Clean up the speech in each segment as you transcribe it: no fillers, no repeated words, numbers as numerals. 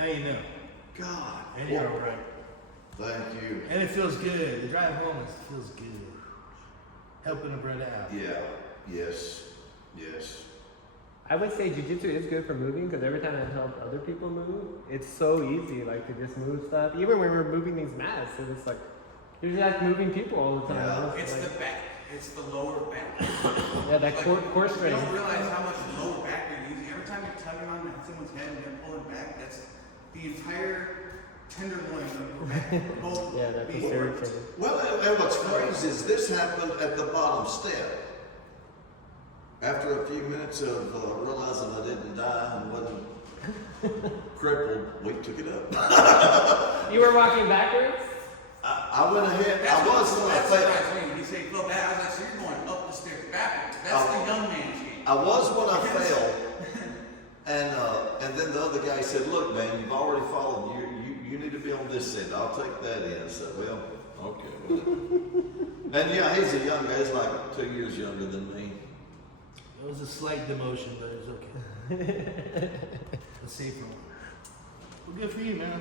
Now you know. God. And you're all right. Thank you. And it feels good. The drive home feels good. Helping a brother out. Yeah. Yes. Yes. I would say jiu-jitsu is good for moving because every time I help other people move, it's so easy, like to just move stuff. Even when we're moving these mats, it's like you're just like moving people all the time. Yeah. It's like, the back. It's the lower back. yeah, that core You strength. don't realize how much lower back you're using. Every time you're tugging on someone's head and then pulling back, that's the entire tenderloin of your back. Both Yeah, that's being the third worked. thing. Well, and what's crazy is this happened at the bottom step. After a few minutes of realizing I didn't die and wasn't crippled, we took it up. You were walking backwards? I went ahead. That's I was when I that's fell. what I mean. You say feel bad. I was like, so you're going up the stairs backwards. That's the young man's game. I was when I fell, and then the other guy said, "Look, man, you've already fallen. You need to be on this end. I'll take that in." I said, "Well, okay." Well. And yeah, he's a young guy. He's like 2 years younger than me. It was a slight demotion, but it was okay. A safe one. Well, good for you, man.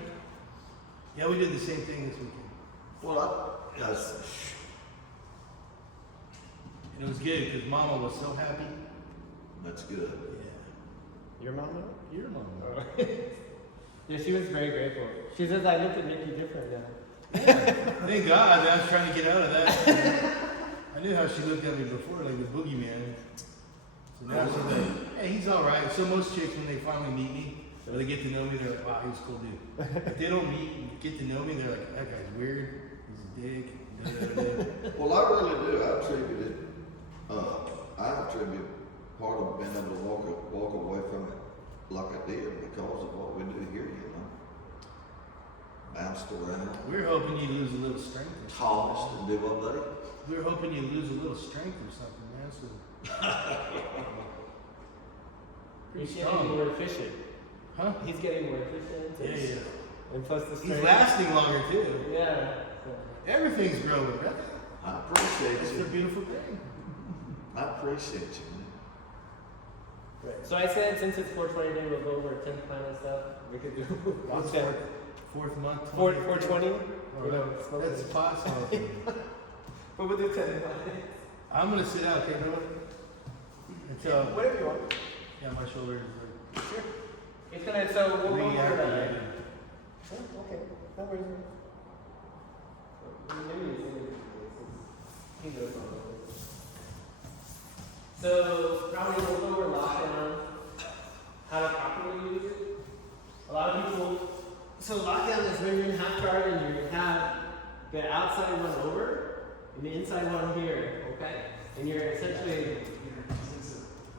Yeah, we did the same thing this weekend. Well, And it was good because Mama was so happy. that's good. Yeah. Your mama? Your Mama. Yeah, she was very grateful. She says I look at Nikki different now. Thank God I was trying to get out of that. I knew how she looked at me before, like the boogeyman. So now she's like, hey, he's all right. So most chicks, when they finally meet me, or they get to know me, they're like, wow, he's a cool dude. If they don't meet and get to know me, they're like, that guy's weird. He's a dick. Da, da, da. Well, I really do. I attribute part of being able to walk away from it like I did because of what we do here, you know. Bounced around, We're hoping you lose a little strength. Or tossed, something. and do what, buddy? We're hoping you lose a little strength or something, man. So He's pretty getting strong. more efficient. Huh? He's getting more efficient. Yeah. And plus the He's strength. lasting longer too. Yeah. So. Everything's growing, right? I appreciate It's a you. beautiful thing. I appreciate you, man. Right. So I said since it's 420 day, we'll go over 10th planet stuff. We could do. What's Okay. fourth month? 420? All right. That's possible. But we'll do 10 planets. I'm gonna sit out, okay, brother? Until Whatever you want. yeah, my shoulders are Sure. It's gonna, so we'll go over reactivated. Oh, okay. No worries. Maybe it's in the he knows all of this. So probably we'll go over lockdown, how to properly use it. A lot of people, so lockdown is when you're in half guard and you have the outside one over and the inside one here, okay? And you're essentially,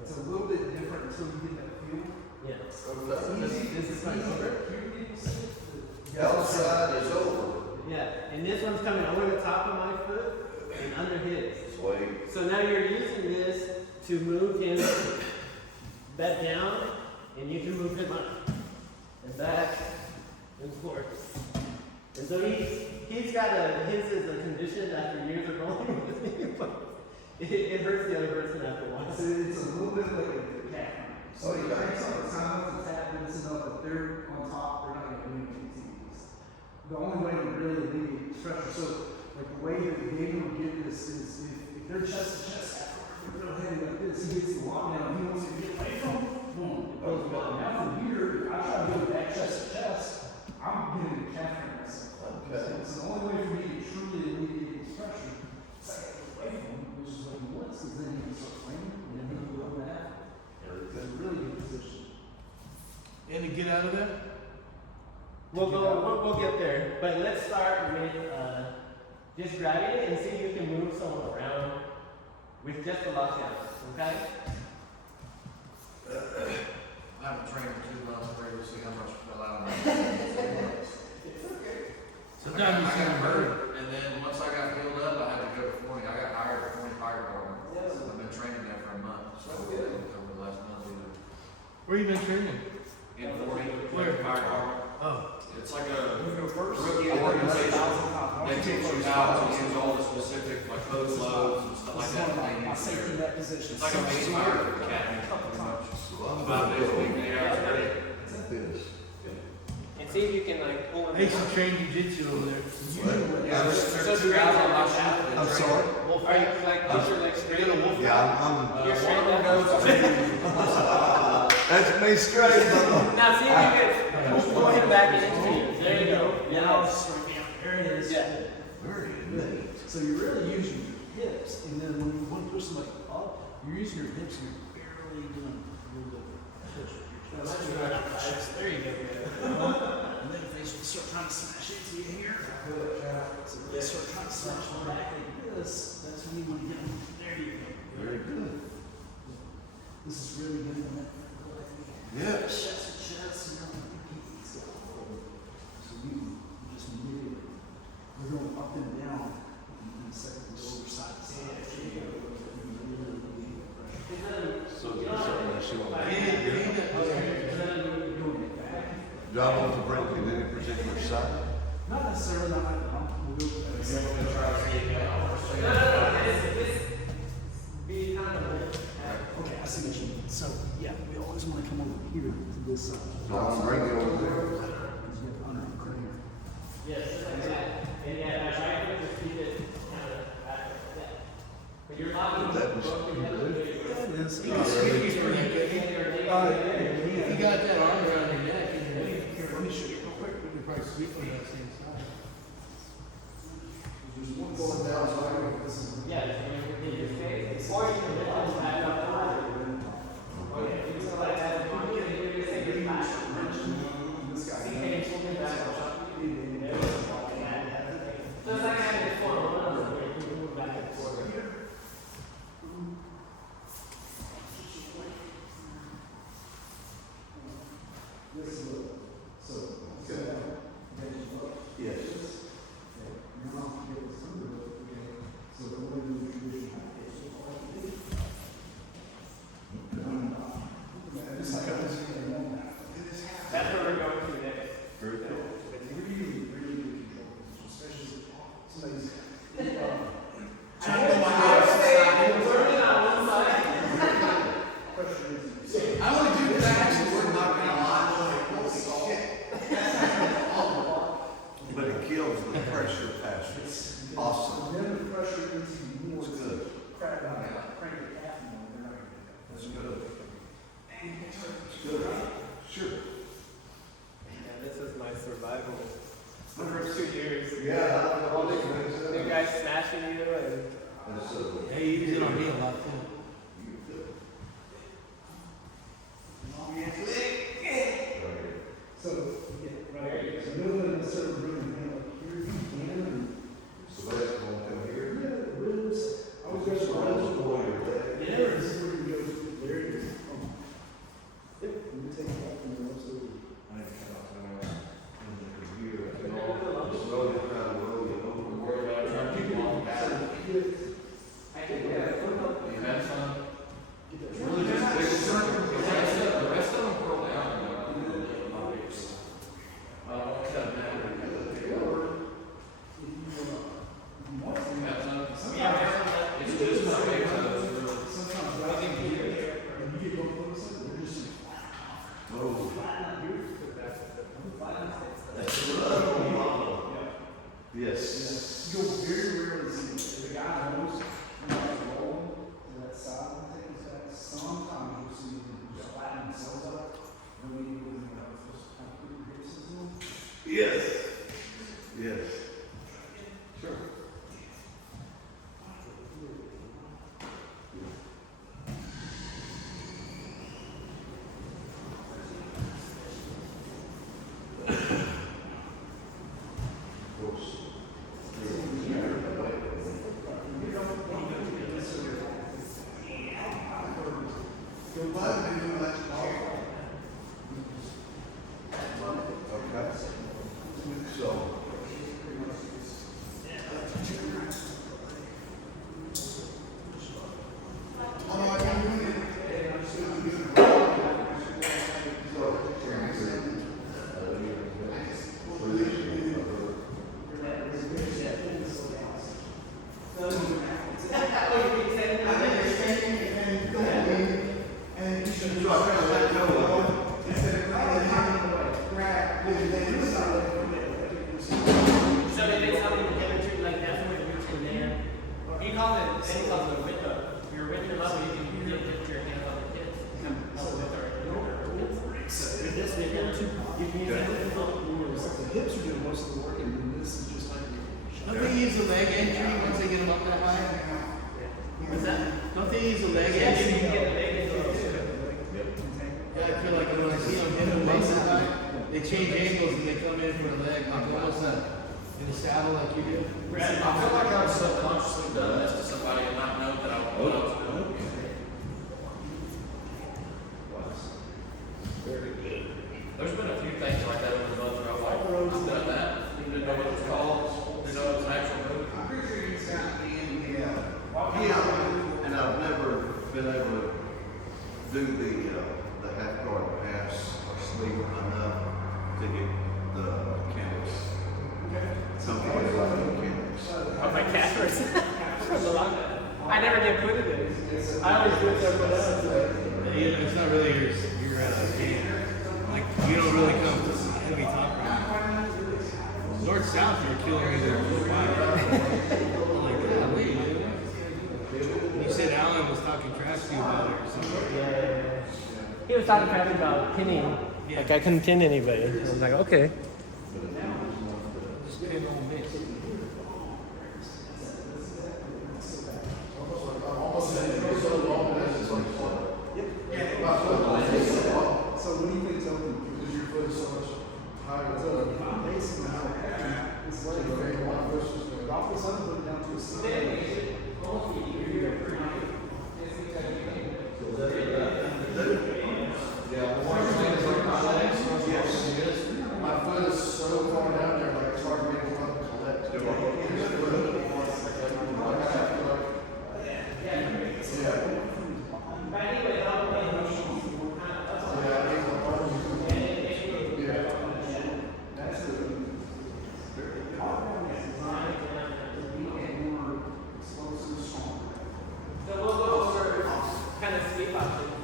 It's a little bit different until you get that feel. yeah. This is kind of over. The outside is over. Yeah, and this one's coming over the top of my foot and under his. Sweet. So now you're using this to move him back down, and you can move him up and back and forth. And so he's got his is a condition after years of rolling with me, but it hurts the other person after a while. It's a little bit like a cat. So you guys on the time to tap this enough that they're on top, they're not going to do anything to you. The only way to really alleviate pressure, so like the way that they would get this is if they're chest to chest, they're real heavy like this, he gets the lockdown, he wants to get away from them, boom, it goes down. Now from here, if I try to go back chest to chest, I'm getting the calf cramp myself. Okay. So it's the only way for me to truly alleviate this pressure. It's like I get away from him, which is what he wants, because then he can start playing, and then he can go over that. It's a really good position. And to get out of that? We'll get there, but let's start with just grabbing it and see if you can move someone around with just the lockdown, okay? I haven't trained for 2 months, ready to see how much fell out of my Sometimes you I see got them hurt, hurt. and then once I got healed up, I had to go to 40. I got hired at 40 fire department. Yes. I've been training there for a month. So That's good. over the last month either. Where you been training? In 40, Where? fire department. Oh, It's like a rookie organization that teaches you how to use all the specific like code loads and stuff like that. They My use safety there. net position. It's like a base fire academy. Pretty much. 5 days a week, 8 hours a day. This. See if you can like pull I him used to in. train jiu-jitsu over there. So straight down like that. I'm sorry? Wolf Are you fight. like these are like straight? Yeah, I'm You're straight down. that's me straight. Now see if you can pull him back into you. There you go. Now, Yes. there it is. Yeah. Very neat. So you're really using your hips, and then when you want to push somebody up, you're using your hips, and you're barely doing a little bit of push. There you go. And then if they start trying to smash into you here, so they start trying to smash back like this, that's when you want to get them. There you go. Very good. This is really good on that. Yes. Chest to chest, you know, so you just move it. We're going up and down, and the second go over side to side. So you certainly show me. You're doing it back. John wants to break in any particular side? Not necessarily, not like, we'll go. Okay, I see what you mean. So, yeah, we always want to come over here to this side. John, bring it over there. Because you have to underhook right here. Yes, just like that. And yeah, that's right. Just keep it kind of back like that. But you're locking That was both your heads. Yeah, it is. He's pretty good. If you got that arm around your neck, Here, let me show you real quick. you could probably sweep on that same side. There's one going down, so I go, this is. Yeah, just in your face. Or you can lift them back up high. Okay, you can like that. If you can do this, take it back. This guy. See, hey, pull me back. There we go. So it's like having a form of one of them. You can move back and forth. This is a little, so, go down. Then you look. Yes. Okay, now you get this under it, okay? So the way we do traditional hack is just all you do. Just like I was saying, one now. That's where we're going to next. Very cool. But really, really good control, especially somebody's. Pressure is. I want to do that actually. We're not going to lie. Holy shit. But it kills the pressure faster. Awesome. Then the pressure into you more. That's good. Crank it half more, they're not gonna do that. That's good. That's good. Sure. Yeah, this is my survival. The first 2 years. Yeah. All these new guys smashing you and. Hey, you use it on me a lot too. So, yeah, right, so nobody necessarily really kind of here, you can, and, So that's going to come here. yeah, the ribs, I was just yeah, this is where you go, there it is. Yep, you can take it off from the rest of it. I think we have You had some. Yes. You go very rarely see the guy knows, you know, rolling to that side and things like that. Sometimes you'll see them just flatten themselves up. And when you go in there, just kind of put your hips into them. Yes. Yes. Sure. Of course. Okay. So, So if it's something together too, like that's what you're reaching there. He calls it, then he calls it a width up. Your width your level, you can lift your hands on the kids. Help with our with this video, you can use it. The hips are doing most of the work, and then this is just like. Don't they use the leg entry once they get them up that high? What's that? Don't they use the leg Yes, you entry? can get the leg into it too. Yeah, I feel like when I see them hit them waist high, they change angles and they come in for the leg, like almost in the saddle like you do. I feel like I've subconsciously done this to somebody and not know that I was doing it. Very good. There's been a few things like that over the months where I'm like, I've done that, didn't know what it was called, didn't know it was an actual move. I'm pretty sure he's got the Yeah, and I've never been able to do the half guard pass or sleep enough to get the mechanics. Some people like the mechanics. Oh, my cappers. I never get put in it. I always do it everyone else. Yeah, it's not really your game. Like you don't really come heavy top round. North south, you're killing me there. I'm like, golly, dude. You said Alan was talking trash to you about it or something. Yeah. He was talking crap about pinning. Like I couldn't pin anybody. I was like, okay. Just pin on me. So what do you think's open? Because your foot is so much higher. So basically, it's like very one versus the drop this up, put it down to a six. My foot is so far down there, like it's hard for me to collect. So we'll go over kind of sleep options.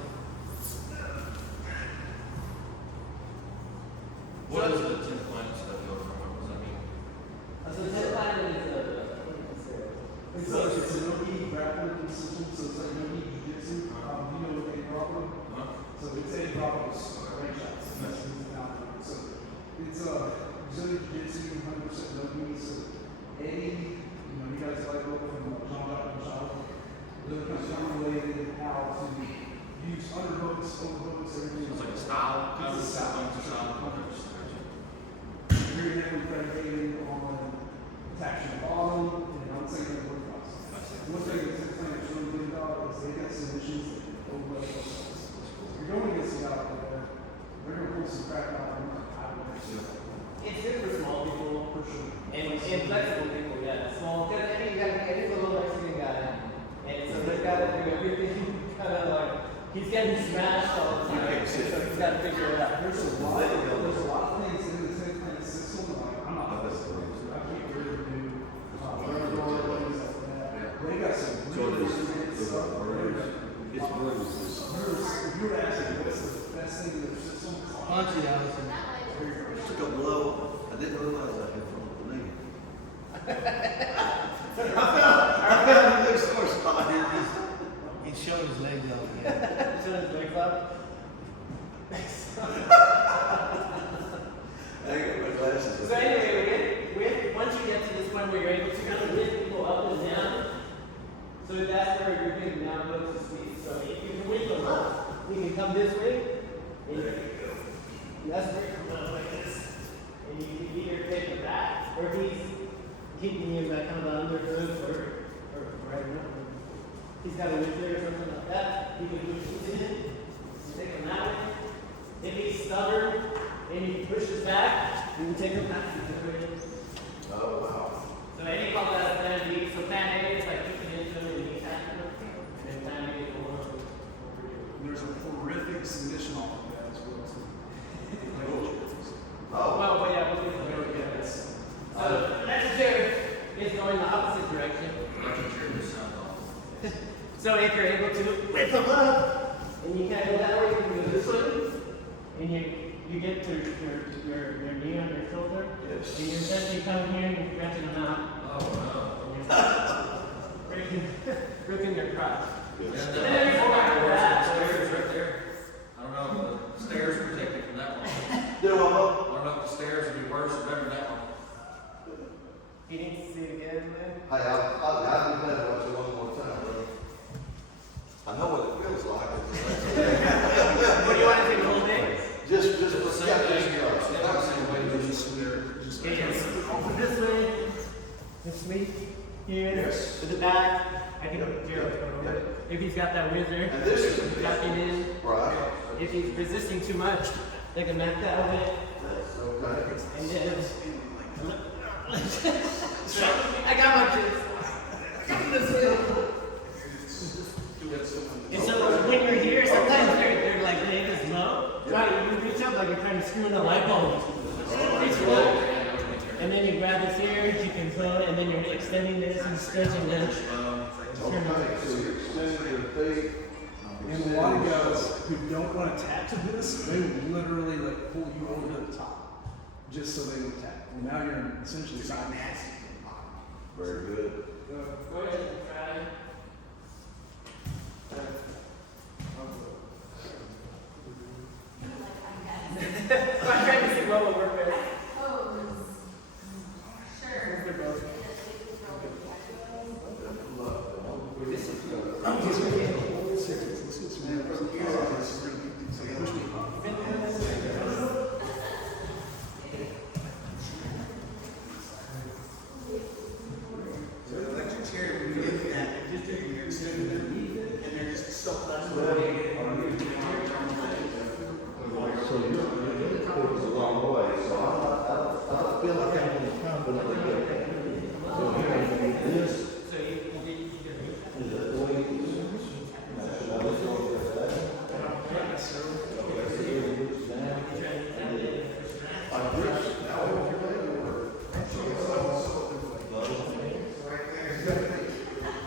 What is the 10 planets that go from? What does that mean? So the tip line is It's a no-gi grappling system, so it's like no-gi jiu-jitsu. You know what they drop them? Huh? So it's a drop of range shots. That's what it's down to. So it's Brazilian jiu-jitsu, 100% no-gi. So Eddie, you guys like over from Jean-Jacques Michel, really kind of formulated how to use underhooks, overhooks, everything. It's like a style? It's a style. It's a style. Very heavily predicated on attaching the bottom and I'm saying that work class. One thing that the planet's really good about is they got submissions that can overlap themselves. You're going against the guy out there, they're going to pull some crap out of them. it's good for small people. For sure. And flexible people, yeah. Small, because I mean, you got Eddie's a little Mexican guy. And so they've got to do everything kind of like, he's getting smashed all the time. So he's got to figure it out. There's a lot of things in the 10 planet system that like, I'm not I can't really do things like that. They got some really good stuff. It's bruised. If you were to ask me what's the best thing in their system, Punch it, Allison. Took a blow. I didn't realize I had from the knee. I found a new sore spot. He's showing his legs out again. So his legs up. I got my glasses. So anyway, once you get to this point where you're able to kind of lift people up and down, so that's where you're going to now go to sleep. So if you can wiggle them up, you can come this way, and that's where you come out like this. And you can either take him back, or he's keeping you back on the underfoot, or right now. He's got a whip there or something like that. You can push him in, take him that way. If he's stubborn, and he pushes back, you can take him back. Oh, wow. So any call that plan B. So plan A is like pushing into him and he's attacking him. And then plan B is the one over there's a horrific submission off of that as well. Too. Oh, well, but yeah, we'll get there. So the next chair is going the opposite direction. So if you're able to whip them up, and you can go that way, you can go this way, and you you get to your knee on your shoulder, Yes. and you're essentially coming here and you're stretching them out. Oh, And you're breaking your crotch. Yes. no. Yeah, the stairs right there. I don't know if the stairs protect you from that one. Do I? I don't know if the stairs would be worse or better than that one. You need to see it again, man. Hey, I'll be glad to watch it one more time, bro. I know what it feels like. What do you want to do the whole day? Just It's the same thing here. It's yeah, the same way. Yes. Open this way. This way. Here. Yes. To the back. I can zero. If he's got that wizard. And this is Tucking in. right. If he's resisting too much, they can knock that out of it. Okay. And then. I got my kids. And so when you're here, sometimes they're like leg is low. Right, you reach up like you're trying to screw in the light bulb. Reach low. And then you grab this here, you can pull it, and then you're extending this and stretching this. Okay, so you're extending your feet. And a lot of guys who don't want to tap to this, they will literally like pull you over to the top just so they would tap. Well, now you're essentially side nasty. Very good. Go ahead and try. I'm trying to see what will work better. So the electric chair, when you get that, just taking your extended underneath it, and they're just so flexible. So it goes a long way, so I don't feel like I'm going to confidently get it. So this is the way it is. Now let's go with that.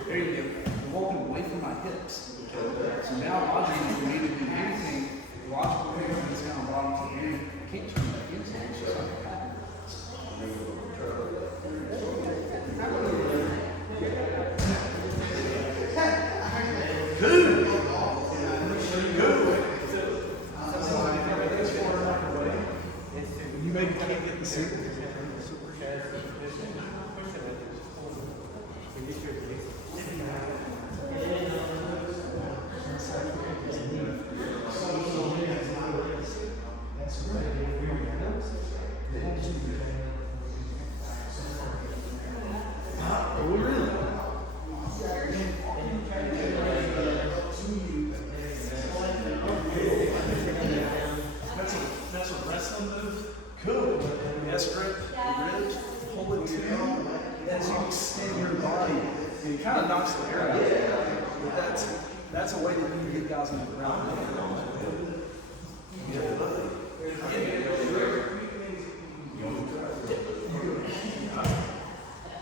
There you go. I'm walking away from my hips. So now logically for me to do anything, the logical thing is kind of bottom to the end. I can't turn back into it. It's just like a pattern. You maybe can't get the seat. That's a wrestling move. Cool. Yes, grip, bridge, pull it to you as you extend your body. And it kind of knocks the air out. But that's a way that you can get guys on the ground.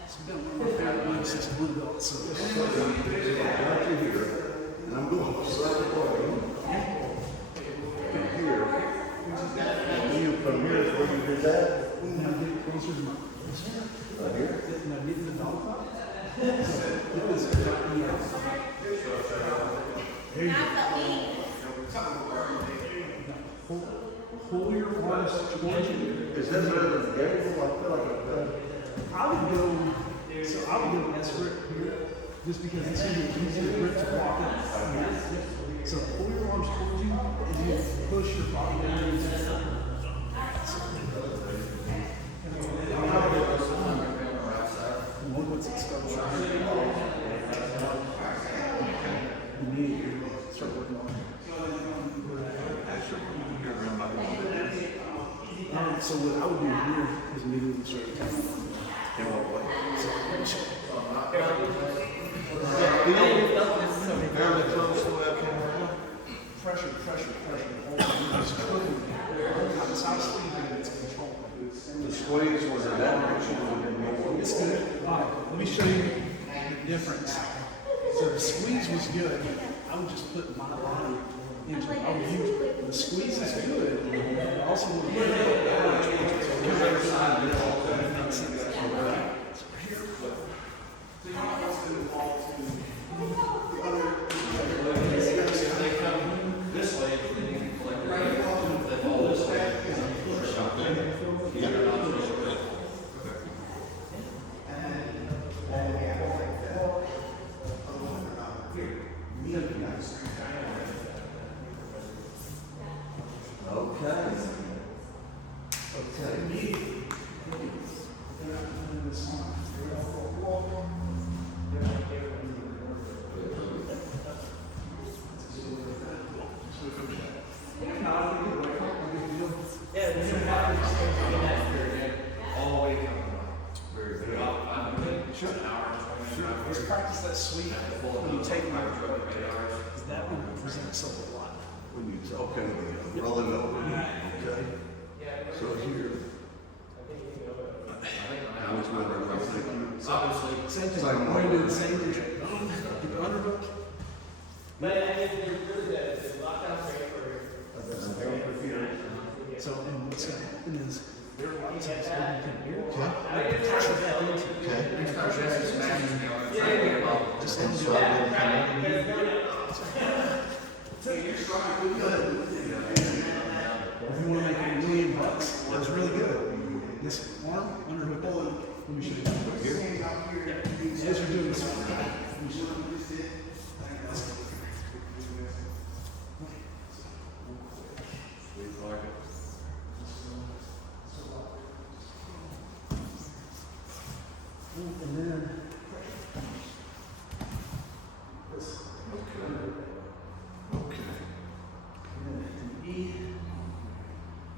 It's been one of my favorite moves since blue belt. So And I'm going to slide it over. Here. And you from here is where you did that. now get closer to my Right here. now get to the dog fight. There you go. Pull your arms towards you. Is this better than Gabriel? I feel like I've done. I would go S grip here, just because it's going to be easier grip to walk in. So pull your arms towards you, and you push your body down into the side. And one puts its stomach right here. You need to start working on it. So what I would do here is immediately start attacking. Fairly close to where I came around. Pressure. It's cooking. It's not sleeping, it's control. The squeeze was a that much more. It's good. Alright, let me show you the difference. So the squeeze was good. I would just put my body engine. like, Oh, I just you, feel like the it's squeeze is like- good. And also, when you If they come this way, then you can collect it. If they fall this way, you're not supposed to. Okay. Okay. Yeah, we should have to All the way coming up. Very good. About 5 minutes, an hour, 20 minutes. Let's practice that sweep when you take my truck, 8 hours. because that one presents itself a lot. When you, okay, roll it over, okay? So here, I was wondering, I was thinking, Obviously, Same thing. Same I'm way. going to do the same thing. Get the underhook. But I mean, they're really good. The lockdown's great for. So, and what's going to happen is there are a lot of times when you can hear okay, I think it's pressure hard to that tell. into okay. next time Jesse smashes me on the Yeah, train, yeah, I'll just And let so it I go. didn't come in. But it's going If you want to make $1 million, that was really good. This arm, underhook, let me show you. Here. As you're doing this one, let me show you. And then this. Okay. Okay. And then E.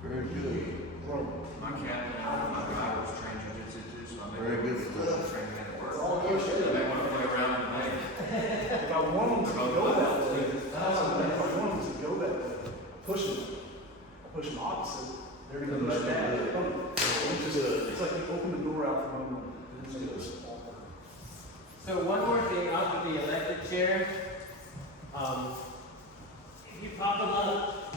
Very good. Roll. My captain, my driver was trained jiu-jitsu too, so I Very good stuff. training at work. All negotiated. They want to play around and play. If I want them to go that way, if I want them to go that way, push them opposite, they're going to push back. It's like you open the door out from them, and it goes all So one more thing off of the electric chair. If you pop them up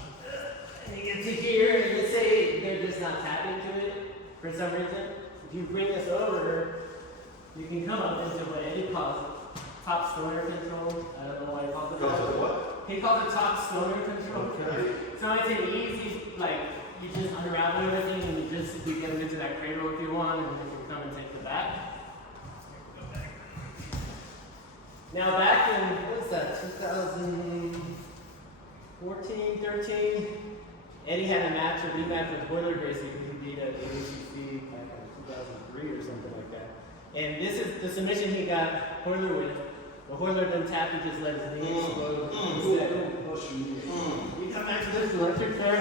and you get to here, and let's say they're just not tapping to it for some reason, if you bring this over, you can come up into what Eddie calls top stoner control. I don't know why he calls it Because that. of what? He calls it top stoner control. Okay. So it's an easy, like, you just unravel everything and you get them into that cradle if you want, and you can come and take the back. Now back in, what's that, 2014, 13, Eddie had a match, a rematch with Boiler Gracie, who he beat at the ACC back in 2003 or something like that. And this is the submission he got Hoyler with. But Hoyler didn't tap, he just let his knee explode instead. You come back to this electric chair,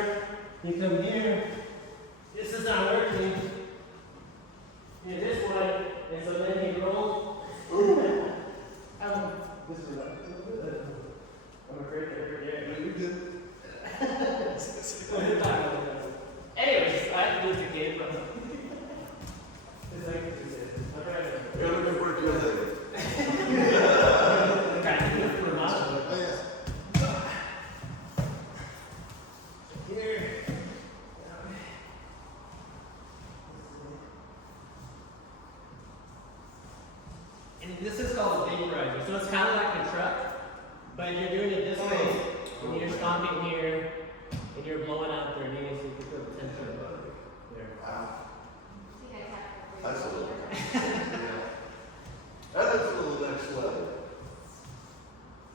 you come here, this is not working. And this one, and so then he rolled. This is like, I'm afraid to hurt you. You're good. Anyways, I have to do it to Gabe, but it's like, I'm trying to. You're looking for a good Trying to do it for a month. Here. And this is called a vaporizer. So it's kind of like a truck, but you're doing it this way, and you're stomping here, and you're blowing out their knees, so you can feel the tension there. That's a little. That is a little next level.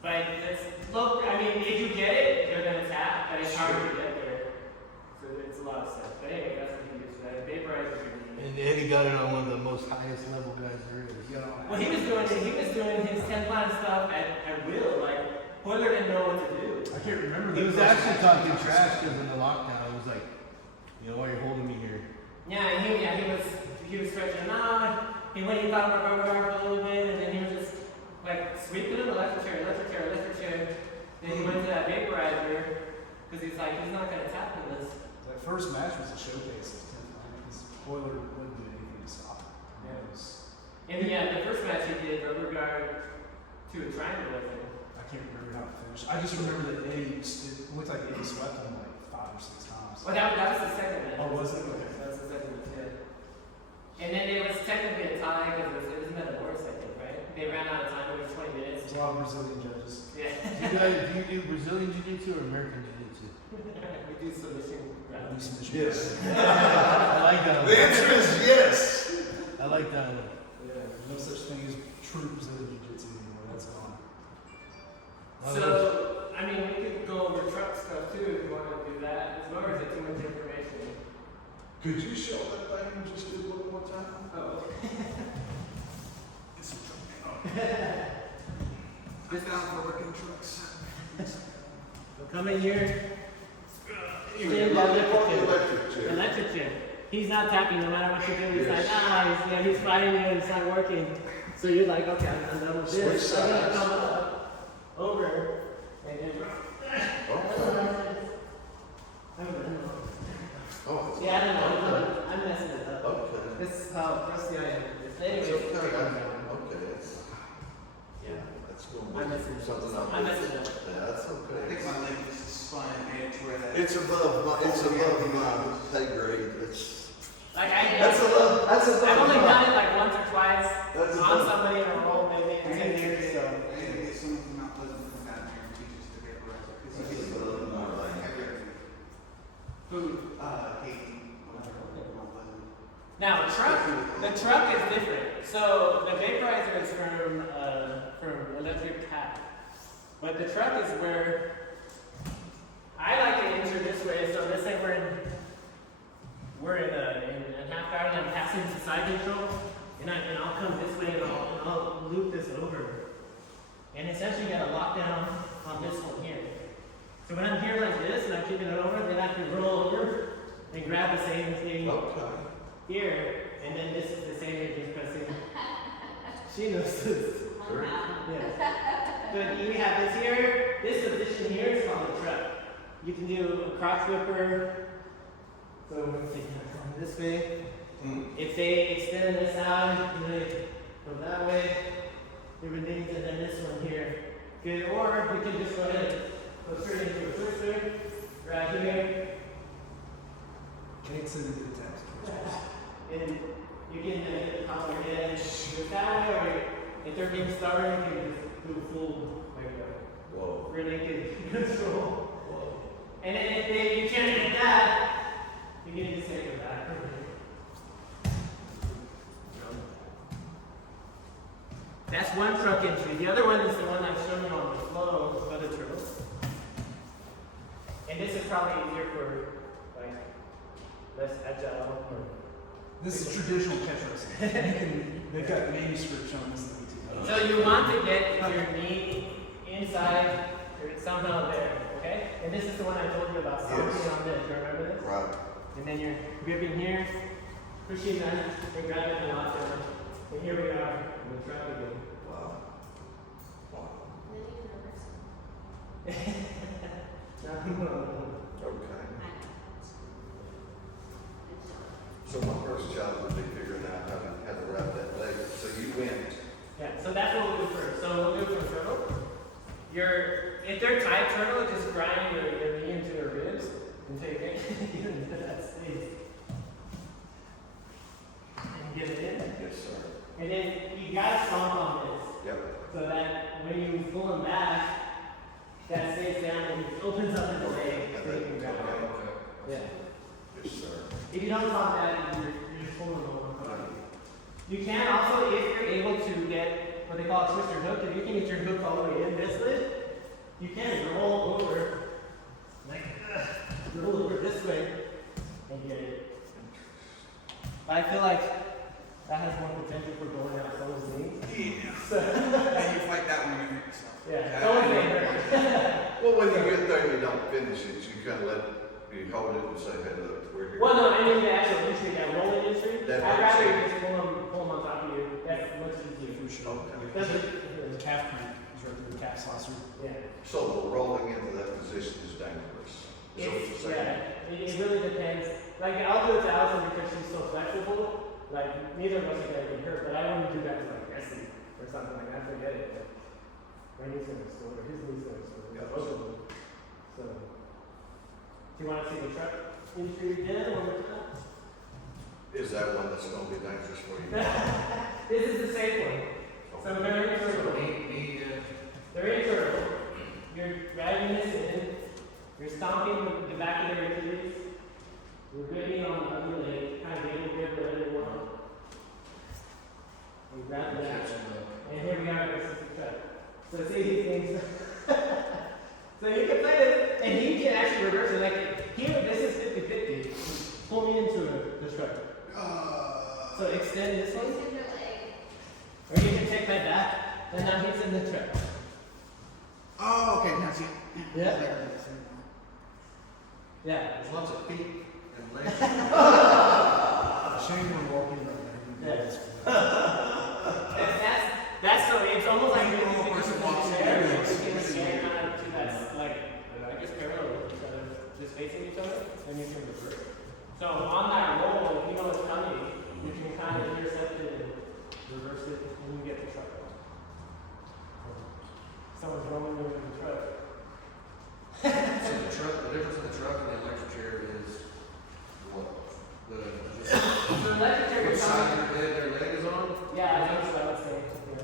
But it's low, I mean, if you get it, you're gonna tap, but it's hard to get there. So it's a lot of stuff. But anyway, that's what he used for that. Vaporizer for me. And Eddie got it on one of the most highest level guys there is. Well, he was doing his 10 line stuff at will. Like, Hoyler didn't know what to do. I can't remember. He was actually talking trash because in the lockdown, it was like, you know, why you're holding me here? Yeah, he was stretching him out. He went, he thought about rubber guard for a little bit, and then he was just like sweeping him, electric chair. Then he went to that vaporizer because he's like, he's not gonna tap in this. That first match was a showcase of 10 line because Boiler wouldn't do anything to stop it. Yeah. And yeah, the first match he did rubber guard to a triangle with him. I can't remember how it finished. I just remember that Eddie, it looked like Eddie swept him like 5 or 6 times. Well, that was the second one. Oh, was it? Okay. That was the second one, yeah. And then it was technically a tie because it was Metamoris, I think, right? They ran out of time. It was 20 minutes. There's a lot of Brazilian judges. Yeah. Do you do Brazilian Jiu-Jitsu or American Jiu-Jitsu? We do submission. At least in the Yes. I like that The one. answer is yes. I like that one. Yeah, there's no such thing as true Brazilian Jiu-Jitsu anymore. That's gone. So, I mean, we could go over truck stuff too if you want to do that. As long as it's too much information. Could you show that thing just a little more time? Oh. It's a truck. Oh. Just down for working trucks. So come in here. You You're in look the for the electric electric chair. chair. Electric chair. He's not tapping no matter what you do. He's Yes. like, he's fighting you and it's not working. So you're like, okay, I'm done with this. Switch I'm gonna sides. come up, over, and then. Oh, Yeah, I don't know. I'm messing it up. okay. This is how rusty I am. It's Anyways, okay. figure it out. Okay. Yeah. That's I'm going to messing be it something up. else. I'm messing it up. Yeah, that's I think okay. my leg is spun and made it to where that. It's above my pay grade. Like That's above I've only my- done it like once or twice That's on above- somebody in a roll, maybe in I 10 need to years. get, So I need to get someone from Mount Pleasant to come down here and teach us the vaporizer. Because That's he's above my line. food, Katie, Mount Pleasant. now the truck is different. So the vaporizer is from electric tap, but the truck is where I like to enter this way. So let's say we're in a half guard and I'm passing to side control, and I'll come this way and I'll loop this over, and essentially got a lockdown on this one here. So when I'm here like this and I'm keeping it over, then I can roll over and grab the same thing Okay. here, and then this is the same as just pressing. She knows this. Great. Yeah. But you have this here. This position here is called a truck. You can do a crotch whipper. So we're going to come this way. If they extend this out, you know, go that way. Different things, and then this one here. Good. Or you can just go ahead and go straight into a twister right here. Can't send it to the tax. And you can pop your head with that way, or if they're getting started, you can just do a full like Whoa. rear naked control. Whoa. And then if you can't get that, you can just take it back. That's one truck entry. The other one is the one I'm showing you on the flow of the turtles. And this is probably easier for like less agile or This is traditional catch wrestling. They've got manuscripts on this thing too. so you want to get your knee inside or somehow there, okay? And this is the one I told you about, stomping on this. You remember this? Right. And then you're gripping here, pushing that, and grabbing the lock down. And here we are in the truck again. Wow. Wow. Okay. So my first challenge would be figuring out how to wrap that leg. So you went. Yeah, so that's what we'll do first. So we'll do it for turtle. If they're tight turtle, just grind your knee into their ribs until you get into that stage. And get it in. Yes, sir. And then you gotta stomp on this. Yep. So that when you pull them back, that stays down and it opens up in the leg. So you can grab it. Yeah. Yes, sir. If you don't stomp that, you're just pulling them over. You can also, if you're able to get what they call a twister hook, if you can get your hook all the way in this way, you can roll over, like, roll over this way and get it. But I feel like that has more potential for going out someone's knee. Yeah. So, And you fight that one, you hurt yourself. yeah, someone's knee hurt. Well, when you get there and you don't finish it, you kind of you hold it and say, hey, look, we're here. Well, no, I mean the actual entry, that rolling entry. That I'd makes rather you sense. just pull them on top of you. That's much easier. For sure. Okay. Especially, The calf cramp is right there, the calf slicer. yeah. So the rolling into that position is dangerous. So It's, saying. yeah, it really depends. Like, I'll do it to Allison because she's so flexible. Like, neither of us are gonna get hurt, but I wouldn't do that to like wrestling or something like that. Forget it. Randy's gonna store, his lease gonna store, Yeah. both of them. So, do you wanna see the truck entry again one more time? Is that one that's gonna be dangerous for you? This is the safe one. So they're internal. They're internal. You're dragging this in. You're stomping the back of their Achilles. You're gripping on the other leg, kind of able grip whatever you want. You grab that. And here we are, this is the truck. So see these things. So you can play this, and you can actually reverse it. Like here, this is 50-50. Pull me into the truck. So extend this one. Or you can take my back, and now he's in the truck. Oh, okay, now see. Yeah. Yeah. There's lots of feet and legs. Shane, we're walking right there. Yeah. That's so it's almost like you're Normal person walks in there, there, you it's- can stand kind of to that, like, I guess parallel with each other, just facing each other, then you can reverse. So on that roll, if you know it's coming, you can kind of intercept it and reverse it, and you get the truck out. Someone's rolling over the truck. So the truck, the difference in the truck and the electric chair is what? The electric chair which is side on. of their leg is on? Yeah, I think so, I would say. Yeah.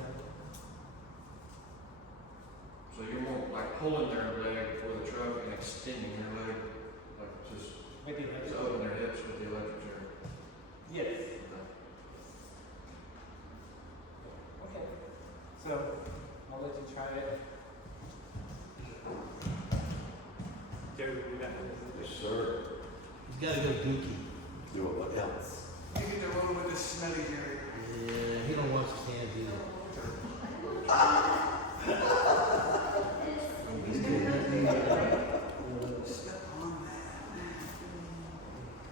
So you're more like pulling their leg for the truck and extending their leg, like just With the electric to open their hips with the electric chair. Yes. Okay. So I'll let you try it. Jerry, will be back in Yes, this. sir. He's gotta go dookie. Do what else? You get to roll with this smelly Jerry. Yeah, he don't wash his hands either. Step on that.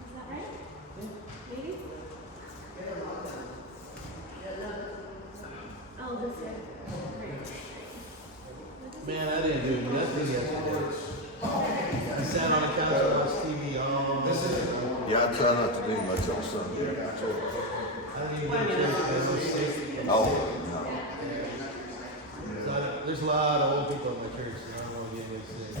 Is that right? Maybe? Oh, this way. Man, I didn't do nothing yesterday. I sat on the couch and watched TV all day. Yeah, I try not to do much on Sunday. I didn't even get a chance to go sick. Oh, So there's a lot of old people in my church, and I don't want to get them sick.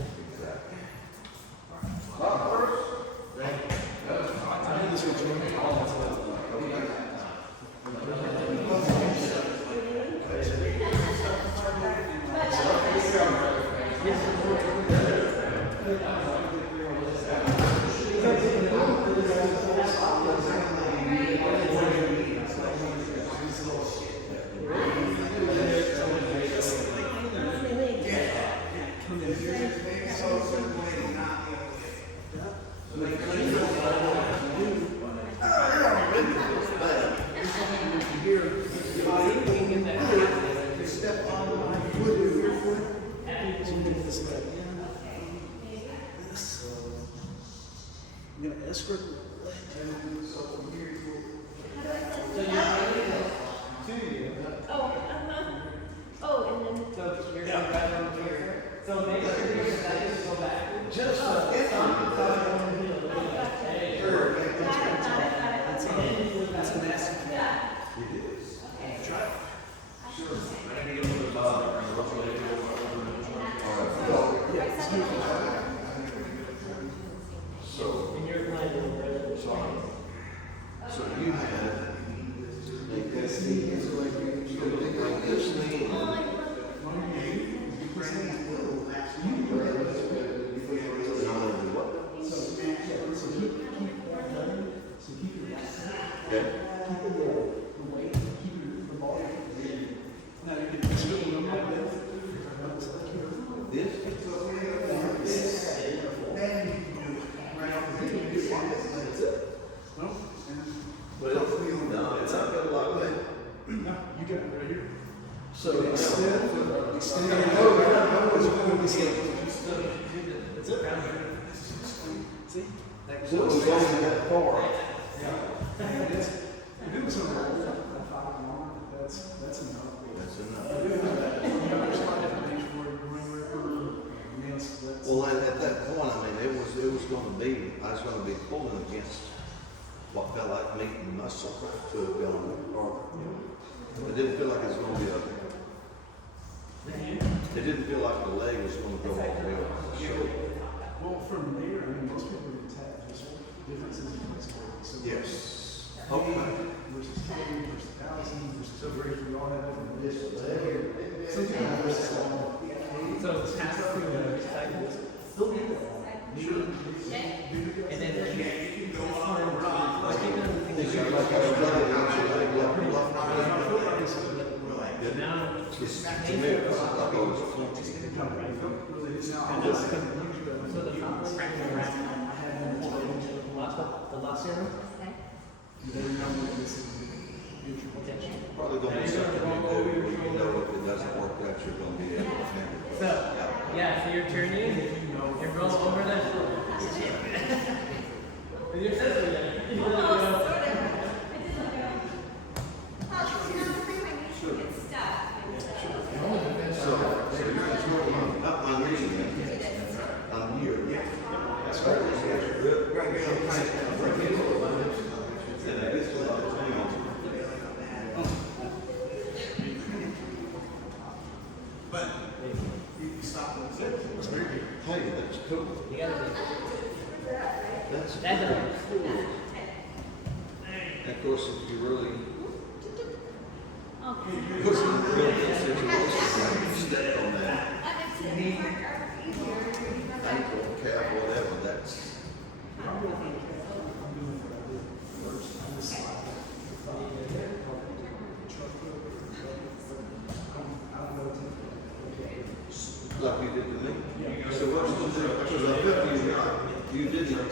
I'm gonna escort the Oh, oh, and then. So you're gonna grab them here. So make sure you go back. Just Got it, got it. That's a nasty. And you're playing with so you had, like this knee, you gotta bring this knee in. Okay. No, it's not gonna like that. You got it right here. So extend That's it. See? So it was only that far. If it was a roll, that's enough. That's enough. There's a lot of different things for it. Well, at that point, I mean, it was gonna be, I was gonna be pulling against what felt like meat and muscle to have gone harder. It didn't feel like it was gonna be a It didn't feel like the leg was gonna go all the way up the shoulder. Well, from there, I mean, most people would tap just differences in flexibility. So Yes. K versus K versus 1,000 versus over here, we all have different conditions. Something like versus So it's half of the cycle. still do that. Sure. And then Yeah, you can go on and like run. keep doing the It's thing. like I was running out your leg left and left. Now, It's, to me, I thought it was clunky. so the top leg, the last serum. Probably gonna be something you do, you know, if it doesn't work out, you're gonna be able to handle it. So, yeah, so you're turning and roll over that shoulder. And your sister, yeah. You Almost, know, sort of. It didn't go. Oh, you know, bring my knee to get stuck. So you're controlling up my knee, on here. That's right. Good. And I guess what I'm saying. But you stop with it. Hey, that's cool. you gotta be. That's That cool. does. And of course, if you really Okay. put in a real situation, like you step on that ankle, calf, whatever, that's. Like you did to me. So what's the difference? Because I felt you didn't.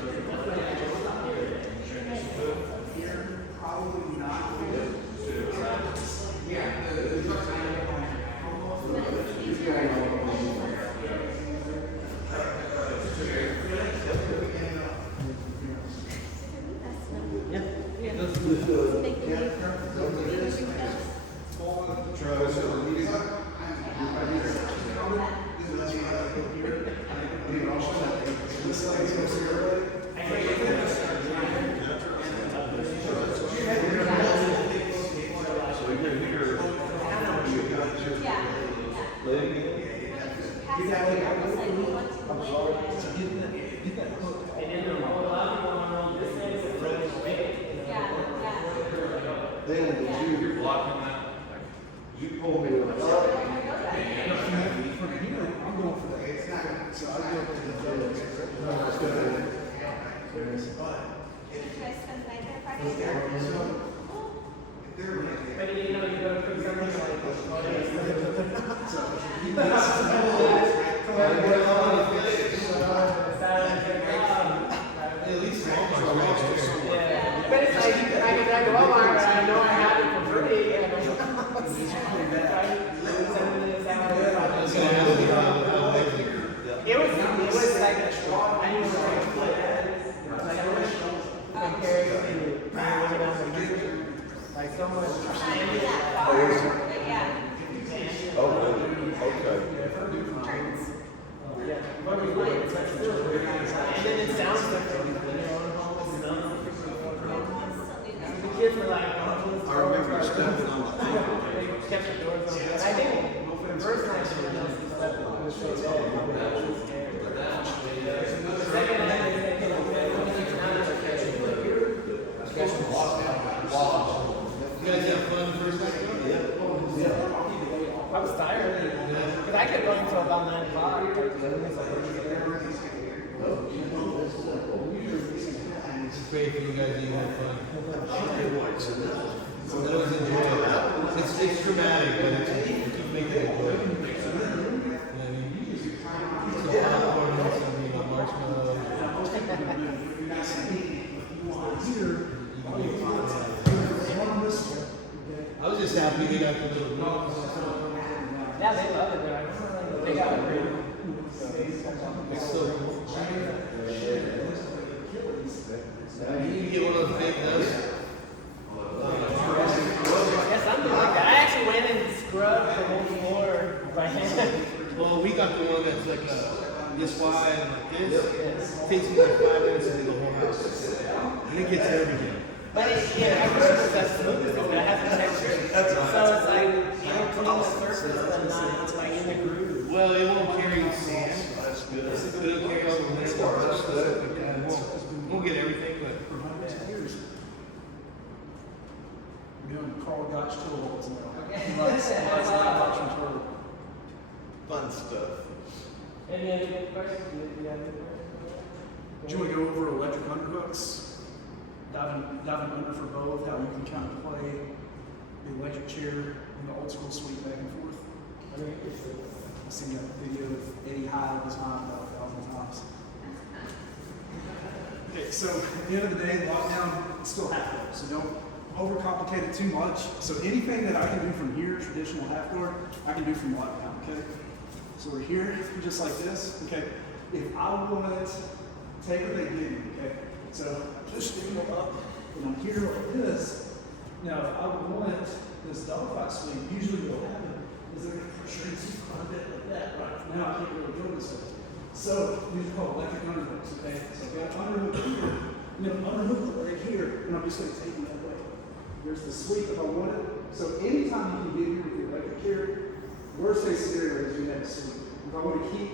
Probably not. Yeah. So you're here, you got your leg in. And then a lot of people on this side is running away. Then did you Blocking that. you pull me up? I'm going for that. So I go for the no, it's good. But you know, you go to something At least Walmart's right there. yeah. But it's like, I can drive to Walmart, but I know I have it for free, and I'm That's gonna have to be how big it is. It was like a strong, I knew where I could put it. Like, I was comparing it to living out in the country. Like, so much. Oh, really? Okay. Yeah. But we would, it's like still weird. And then it sounds different, you know, it smells different. The kids were like, I remember stepping on the ankle. they kept the doors open. I think the first time she was just stepping, it was so bad. I was scared. The second time they said, you know, now it's okay. You guys have fun the first night? I was tired. Because I kept going until about 9 o'clock. It's great for you guys that you have fun. That was enjoyable. It's dramatic, but it's keep making it enjoyable. I mean, some popcorn and some marshmallows. I was just happy they got the little notes. Yeah, they love it there. They got it great. It's so cool. You can get one of those big nuts. Yes, I'm doing like that. I actually went and scrubbed the whole floor by hand. Well, we got the one that's like this wide and like this. It takes me like 5 minutes to do the whole house. And it gets everything. But it, yeah, I've heard that that's smooth because it has a texture. So it's like, you know, clean the surface, but not like in We're doing Carl Gotch toolboards now. Okay. He likes laptops and turtle. Fun stuff. And then questions? Do you want to go over electric underhooks? Diving under for both, how you can kind of play the electric chair and the old school sweep back and forth. I've seen that video of Eddie High was on about 1,000 times. Okay, so at the end of the day, lockdown is still half guard, so don't overcomplicate it too much. So anything that I can do from here, traditional half guard, I can do from lockdown, okay? So we're here, just like this, okay? If I want to take what they give me, okay? So I push the needle up, and I'm here like this. Now, if I would want this dogfight sweep, usually what will happen is they're going to push your into quite a bit like that. Right now, I can't really go this way. So these are called electric underhooks, okay? So I've got an underhook here, and then an underhook right here, and I'm just going to take them that way. There's the sweep if I want it. So anytime you can get here with the electric chair, worst case scenario is you have a sweep. If I want to keep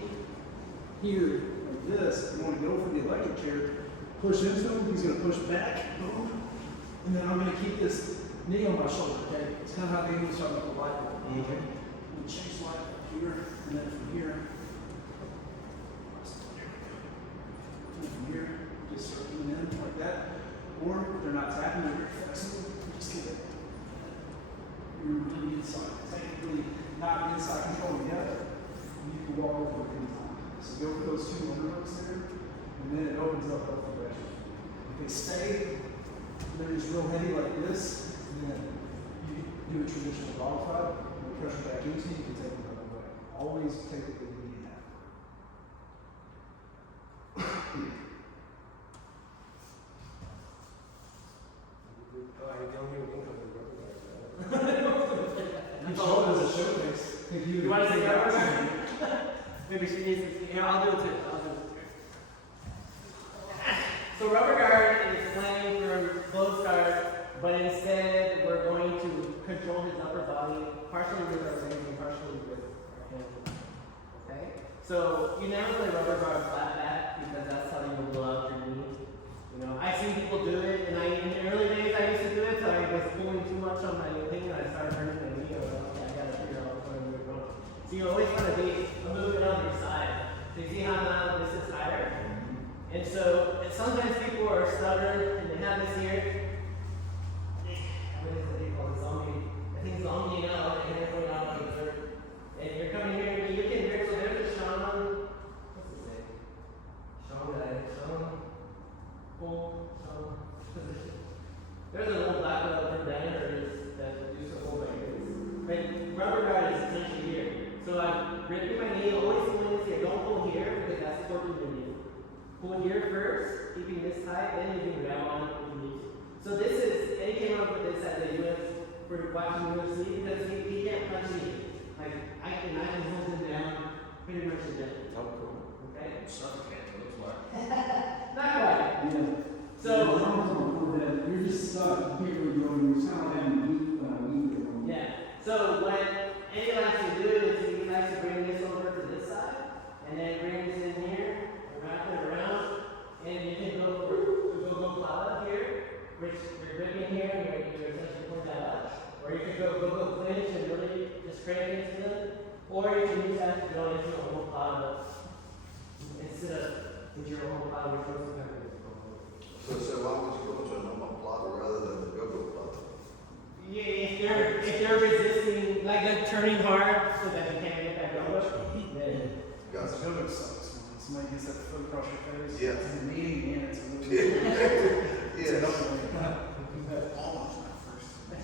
here like this, you want to go for the electric chair, push into him, he's going to push back, boom, and then I'm going to keep this knee on my shoulder, okay? It's kind of how the English talk about the light bulb, okay? I'm going to change light up here, and then from here, just start coming in like that. Or if they're not tapping, they're very flexible, just get it. You're really inside. Technically not inside control together. You can walk over it anytime. So go with those two underhooks there, and then it opens up both directions. If they stay, they're just real heavy like this, and then you do a traditional dogfight, and pressure back into you, you can take it the other way. Always take it the way you have. You show it as a showcase. You want to say rubber guard? Maybe she needs to. Yeah, I'll do it too. So rubber guard is playing for close guard, but instead we're going to control his upper body, partially with our legs and partially with our hands. Okay? So you never play rubber guard flat back because that's how you will blow out your knee. You know, I've seen people do it, and in the early days I used to do it, so I was pulling too much on my thing, and I started hurting my knee. I was like, okay, I gotta figure out what's going on. So you always want to be moving on your side. So you see how now this is higher? And so sometimes people are stubborn, and they have this here. What is it they call it? Zombie. I think zombie out, and they're going out like dirt. And you're coming here, and you can grip, so there's a Sean. What's his name? Sean. Full position. There's an old black belt from Denver that used to hold like this. But rubber guard is essentially here. So I'm gripping my knee, always pulling this here. Don't pull here because that's supporting your knee. Pull here first, keeping this tight, then you can grab on if you need to. So this is, Eddie came up with this at the US for watching UFC because he can't punch me. Like I can hold him down pretty much indefinitely. Oh, cool. Okay? Suffocate, it looks like. Not quite. Yeah. So you're just stuck. You can't really go. You're just kind of having a week. yeah. So what Eddie likes to do is he likes to bring this over to this side, and then bring this in here, and wrap it around, and you can go for gogoplata here, which you're gripping here, and you're essentially pulling that up. Or you can go gogoclinch and really just crank into them. Or you can use that to go into omoplata instead of into your omoplata, which was kind of So why would you go to an omoplata rather than the gogoplata? yeah, if they're resisting, like turning hard so that you can't get that gogo, then Gotcha. Gogo sucks. When somebody gets that foot across your face. Yeah. It's a knee and it's a little Yes. Almost my first. I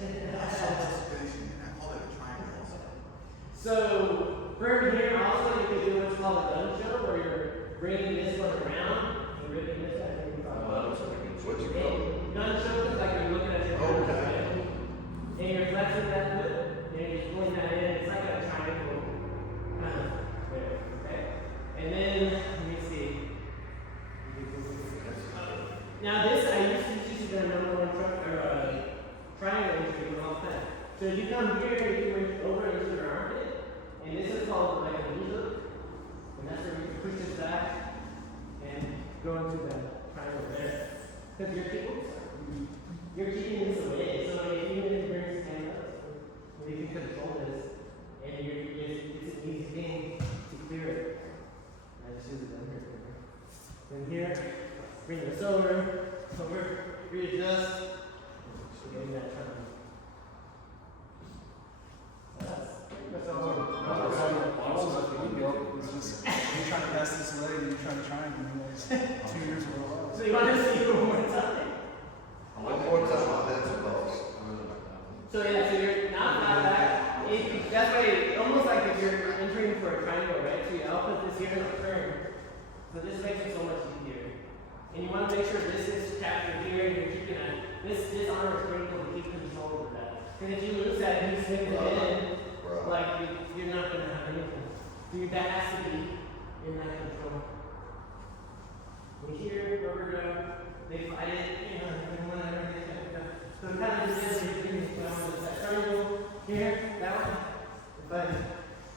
saw this position and I call it a triangle also. So from here also you can do what's called a gun show where you're bringing this one around and ripping this one. What you call it? Gun show is like you're looking at your Okay. right? And you're flexing that foot and you're just pulling that in. It's like a triangle kind of there, okay? And then let me see. Now this I used to teach the number one triangle injury all the time. So you come here and you reach over into your armpit, and this is called like a knee hook, and that's where you can push this back and go into the triangle there. Because you're keeping this away. So if you bring So yeah, so you're not that. That's why, almost like if you're entering for a triangle, right? So I'll put this here in the turn. So this makes it so much easier. And you want to make sure this is captured here, and you're keeping this arm is critical to keep control over that. Because if you lose that and you swing it in, like you're not going to have anything. So that has to be in that control. And here, rubber dog, they fight it, and whatever. So it kind of just is that triangle here, that one. But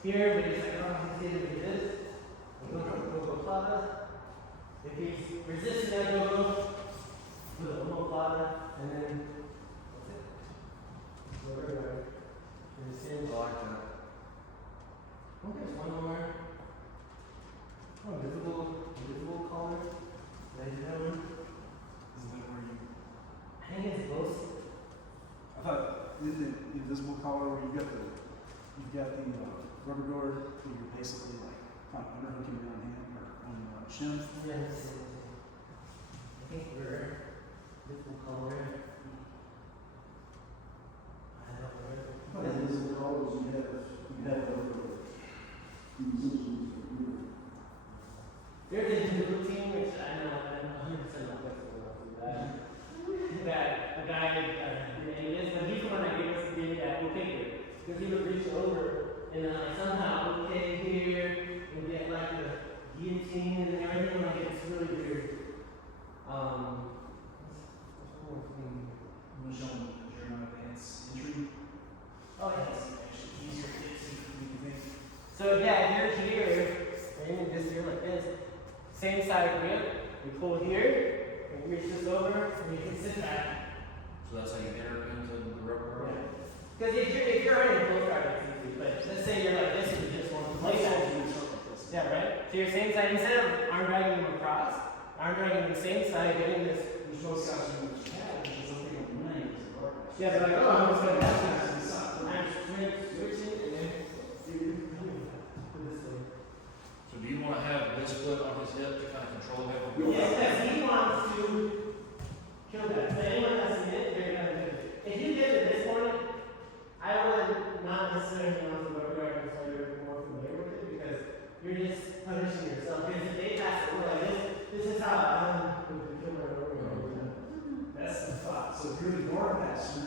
here, but it's like, oh, he's going to do this. Gogoplata. If he's resisting that gogo, put an omoplata, and then that's it. Whatever. I like that. Oh, there's one more. Oh, visible collar. Right down. Isn't that where you? I think it's close. I thought isn't it invisible collar where you've got the rubber guard where you're basically like kind of underhooking around him or on shin. Yes. I think we're visible collar. I don't know. But invisible collars you have rubber guard. There's a new team which I know I'm 100% not flexible enough to that a guy is, but he's the one that gave us the figure. Because he would reach over and then like somehow okay here and get like the guillotine and everything, like it's really weird. What's cool thing? I'm going to show them the German advanced entry. Oh yeah. It's actually easier to get to than you think. So yeah, if you're here, and just here like this, same side grip, you pull here, and you reach this over, and you can sit back. So that's how you enter into the rubber guard? Because if you're in a close guard, it's easy. But let's say you're like this and you just want to play that. Yeah, right? So your same side, instead of arm dragging them across, arm dragging them the same side, getting this. Which most guys are going to have, which is something on the money. Yeah, they're like, oh, I'm just going to that side. I'm switching, and then put this way. So do you want to have this foot on his hip to kind of control him? Yes, because he wants to kill that. So anyone that's in it, they're going to do it. If you get to this point, I would not necessarily want to go to guard until you're more familiar with it, because you're just punishing yourself. Because if they pass it like this is how I would kill my over. That's the thought. So if you're the guard master,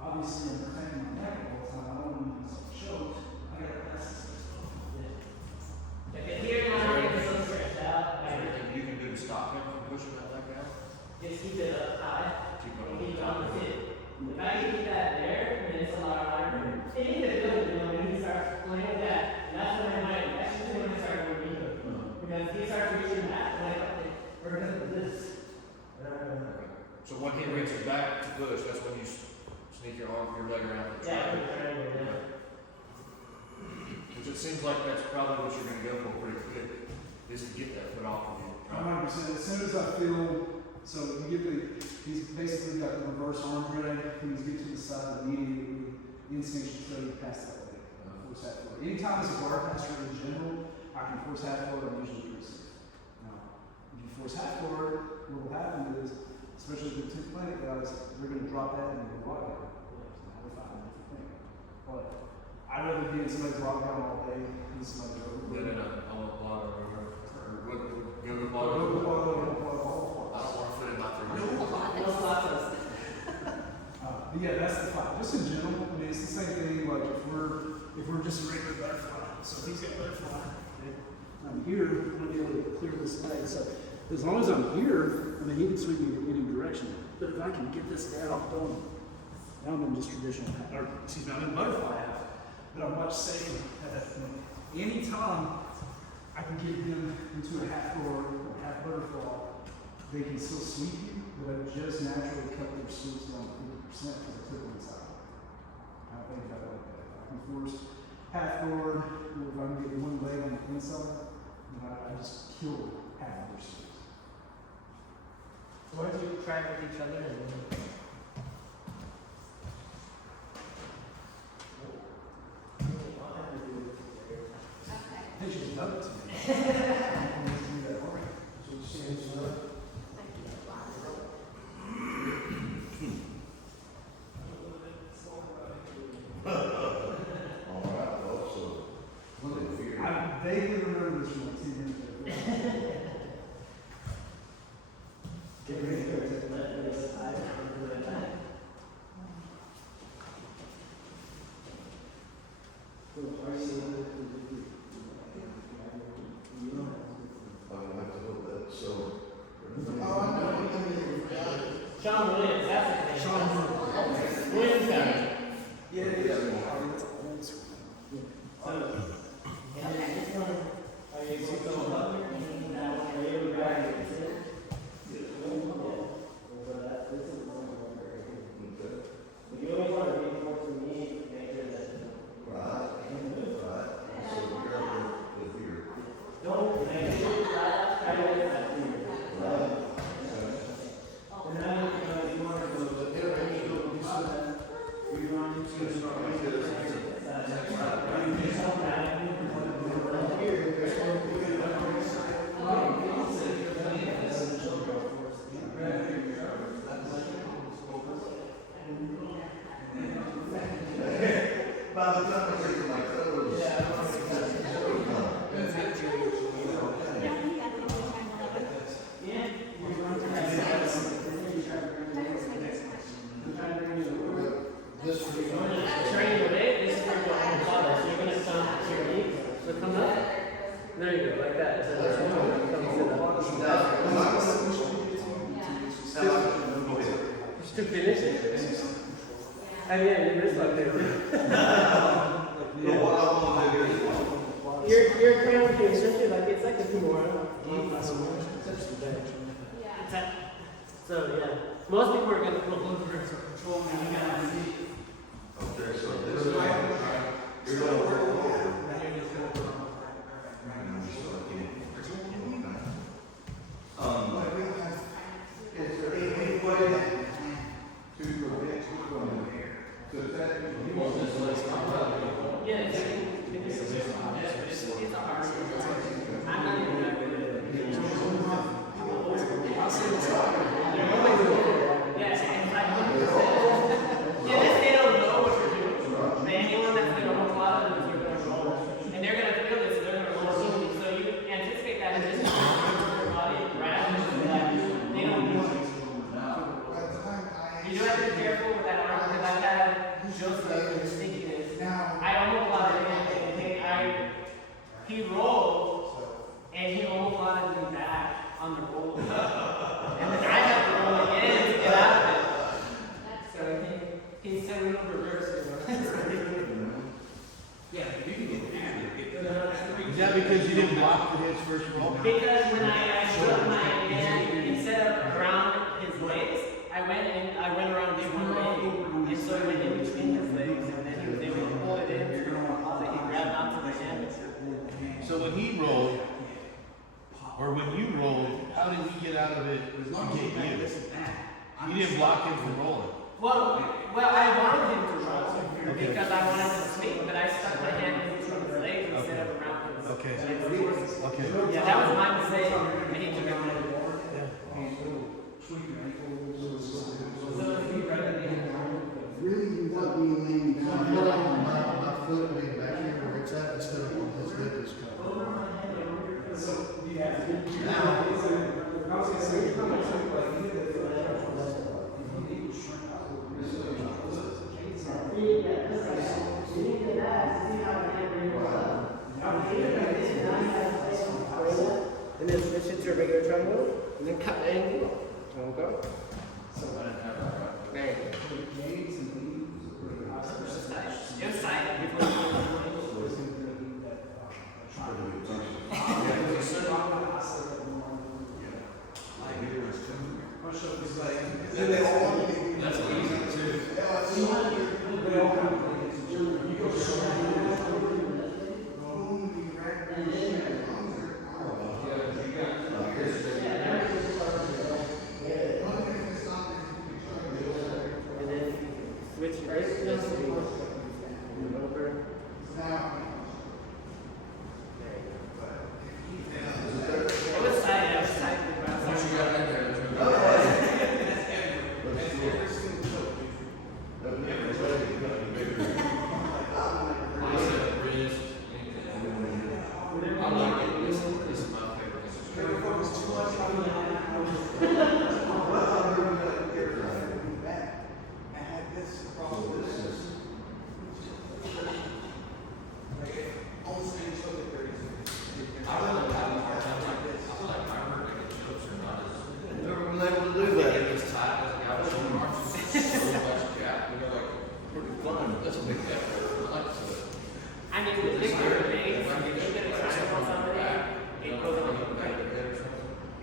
obviously I'm protecting my neck all the time. I don't want to be so choked. I got to pass this. If here now, you're so stretched out, Is there anything you can do to stop him from pushing that leg down? just keep it up high. Keep it on Keep the it on top. the tip. If I can keep that there, then it's a lot harder. And you can feel it, when he starts playing with that. And that's when that's usually when I start going deeper. Because he starts reaching back, like, okay, we're gonna do this. So when he reaches back to push, that's when you sneak your leg around the Yeah, trap. we're trying to do that. Which it seems like that's probably what you're going to go for pretty quick, is to get that foot off of you. 100%. As soon as I feel, so you get he's basically got the reverse arm drag. When you get to the side, immediately instinct should tell you to pass that leg. Force half forward. Anytime as a guard master in general, I can force half forward, I'm usually pretty safe. Now, if you force half forward, what will happen is, especially the 10th planet guys, they're going to drop that and go right down. So now we're fine, that's the thing. But I'd rather be in somebody's rock down all day than somebody's over. Then in a omoplata or what, gogoplata. I don't want to fit in my throat. No process. But yeah, that's the fight. Just in general, I mean, it's the same thing. Like if we're just a regular butterfly, so if he's got butterfly, I'm here. I'm gonna be able to clear this leg. So as long as I'm here, I mean, he can sweep me in any direction. But if I can get this down, now I'm in just traditional, or excuse me, I'm in butterfly half. But I'm much safer at that point. Anytime I can get them into a half guard or half butterfly, they can still sweep you, but I just naturally cut their sweeps down to 50% because I took them inside. I think about it like that. If I can force half guard, or if I can get one leg on the inside, then I just kill half of their sweeps. So why don't you try with each other and then I think she's done it to me. I don't want to do that hard. So she's done it. vaguely remember this from like 2 minutes ago. Get ready for it. Let this eye come to the back. I don't have to know that, so. Sean Williams, that's his name. Sean Williams guy. Yeah. So, and then this one, are you going to go up here? That one, are you going to sit? Yeah. So that, this is the one right here. But you always want to reinforce the knee, make sure that. Right. So you're up with here. Don't make sure it's right up, try to get that here. Right. And then you want to go there, and you go do something. We run into the start right here. By the time I get to my toes. Train your leg, this is for your omoplata, so you're going to come to your knee. So come up. There you go, like that. So that's one. Just to finish it. And yeah, your wrist like there. What I want to do is. Your crown can essentially like it's like a femora. So yeah, most people are going to put over it for control and you got to see. Okay, so this is. You're going to work over. Is there any way to prevent you from, to that? You want this list come up? Yeah, it's a hard one. I'm not even that good at it. Yeah, if they don't know what you're doing, but anyone that's been omoplata knows you're going to roll. And they're going to feel this, so they're going to roll slowly. So you anticipate that and just your body right after they don't need you. You do have to be careful with that arm because I've had Joseph thinking this. I omoplata him and he rolled and he omoplata me back on the roll. And then I have to roll again to get out of it. So he said a little reverse. Yeah, you can get mad. Is that because you didn't block the his first roll? Because when I shoved my hand, instead of around his legs, I went around his one leg. And so I went in between his legs, and then he was able to pull it in. So he grabbed onto my hand. So when he rolled, or when you rolled, how did he get out of it to get you? You didn't block him from rolling. Well, I wanted him to roll because I wanted to speak, but I stuck my hand in between his legs instead of around his Okay. legs. Okay. Yeah, that was my mistake, and he took it on. Really, you want me laying down here, like my foot laying back here where it's at, instead of on his hip is covered. And then switch it to a regular triangle, and then cut the angle. Triangle. There you go. Just tight. That's easy too. And then switch your wrist just over. There you go. It was tight. It was tight. Once you got in there, there's no. Bicep, wrist, anything. I'm climb. That's a big gap there. I like to see it. I mean, the bigger things, if you get a triangle on somebody, it goes on the right.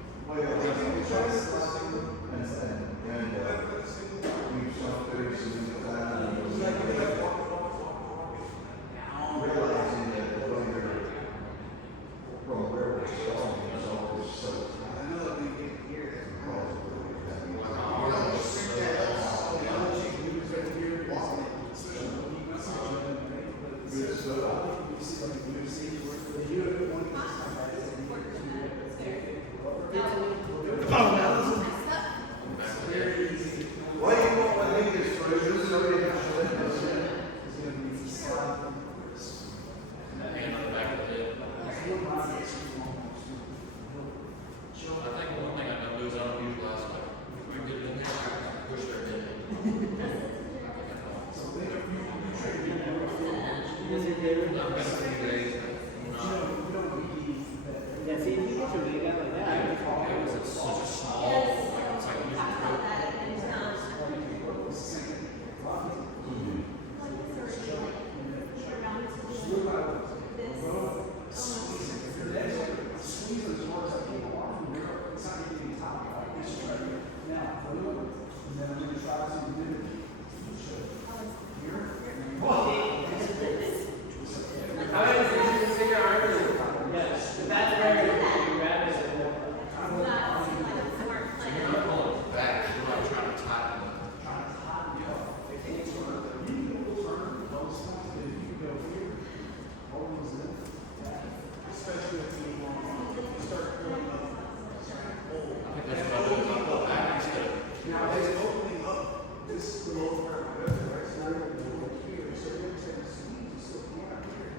Hand on the back of the head. I think one thing I know is I don't utilize, like, if we get it in there, I can push their head. I've got a few days, Yeah, see, if you get your leg out like that, it's such a small, like, it's like using a rope. I mean, if you finger arm, yes, that's where you grab it. You're not pulling it back, you're not trying to tighten it. I think that's what I do, is I pull back instead of. Now, it's opening up this little part of the right? So now you're going here, so you're going to take a squeeze, you still can't here.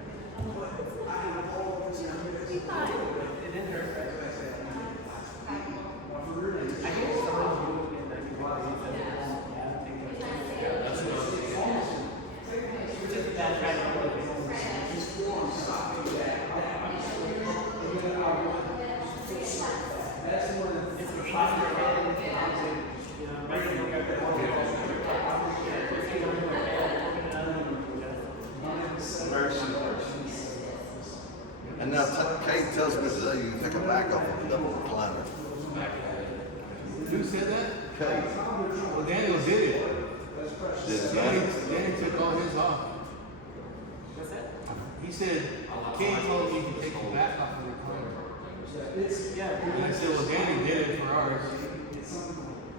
But I have all of this now, here, it's It didn't hurt. for real. I think it's someone who in like the body that Yeah, that's what I'm saying. which is that triangle. This form stopping that's one of the It's the posture of head, you know, right in the And now Kate tells me today you can take a back off of a double recliner. Who said that? Kate, Well, Daniel did it. did it Danny took all his off. What's that? He said, Kate told me you can take the back off of the recliner. it's, yeah. And I said, well, Danny did it for ours.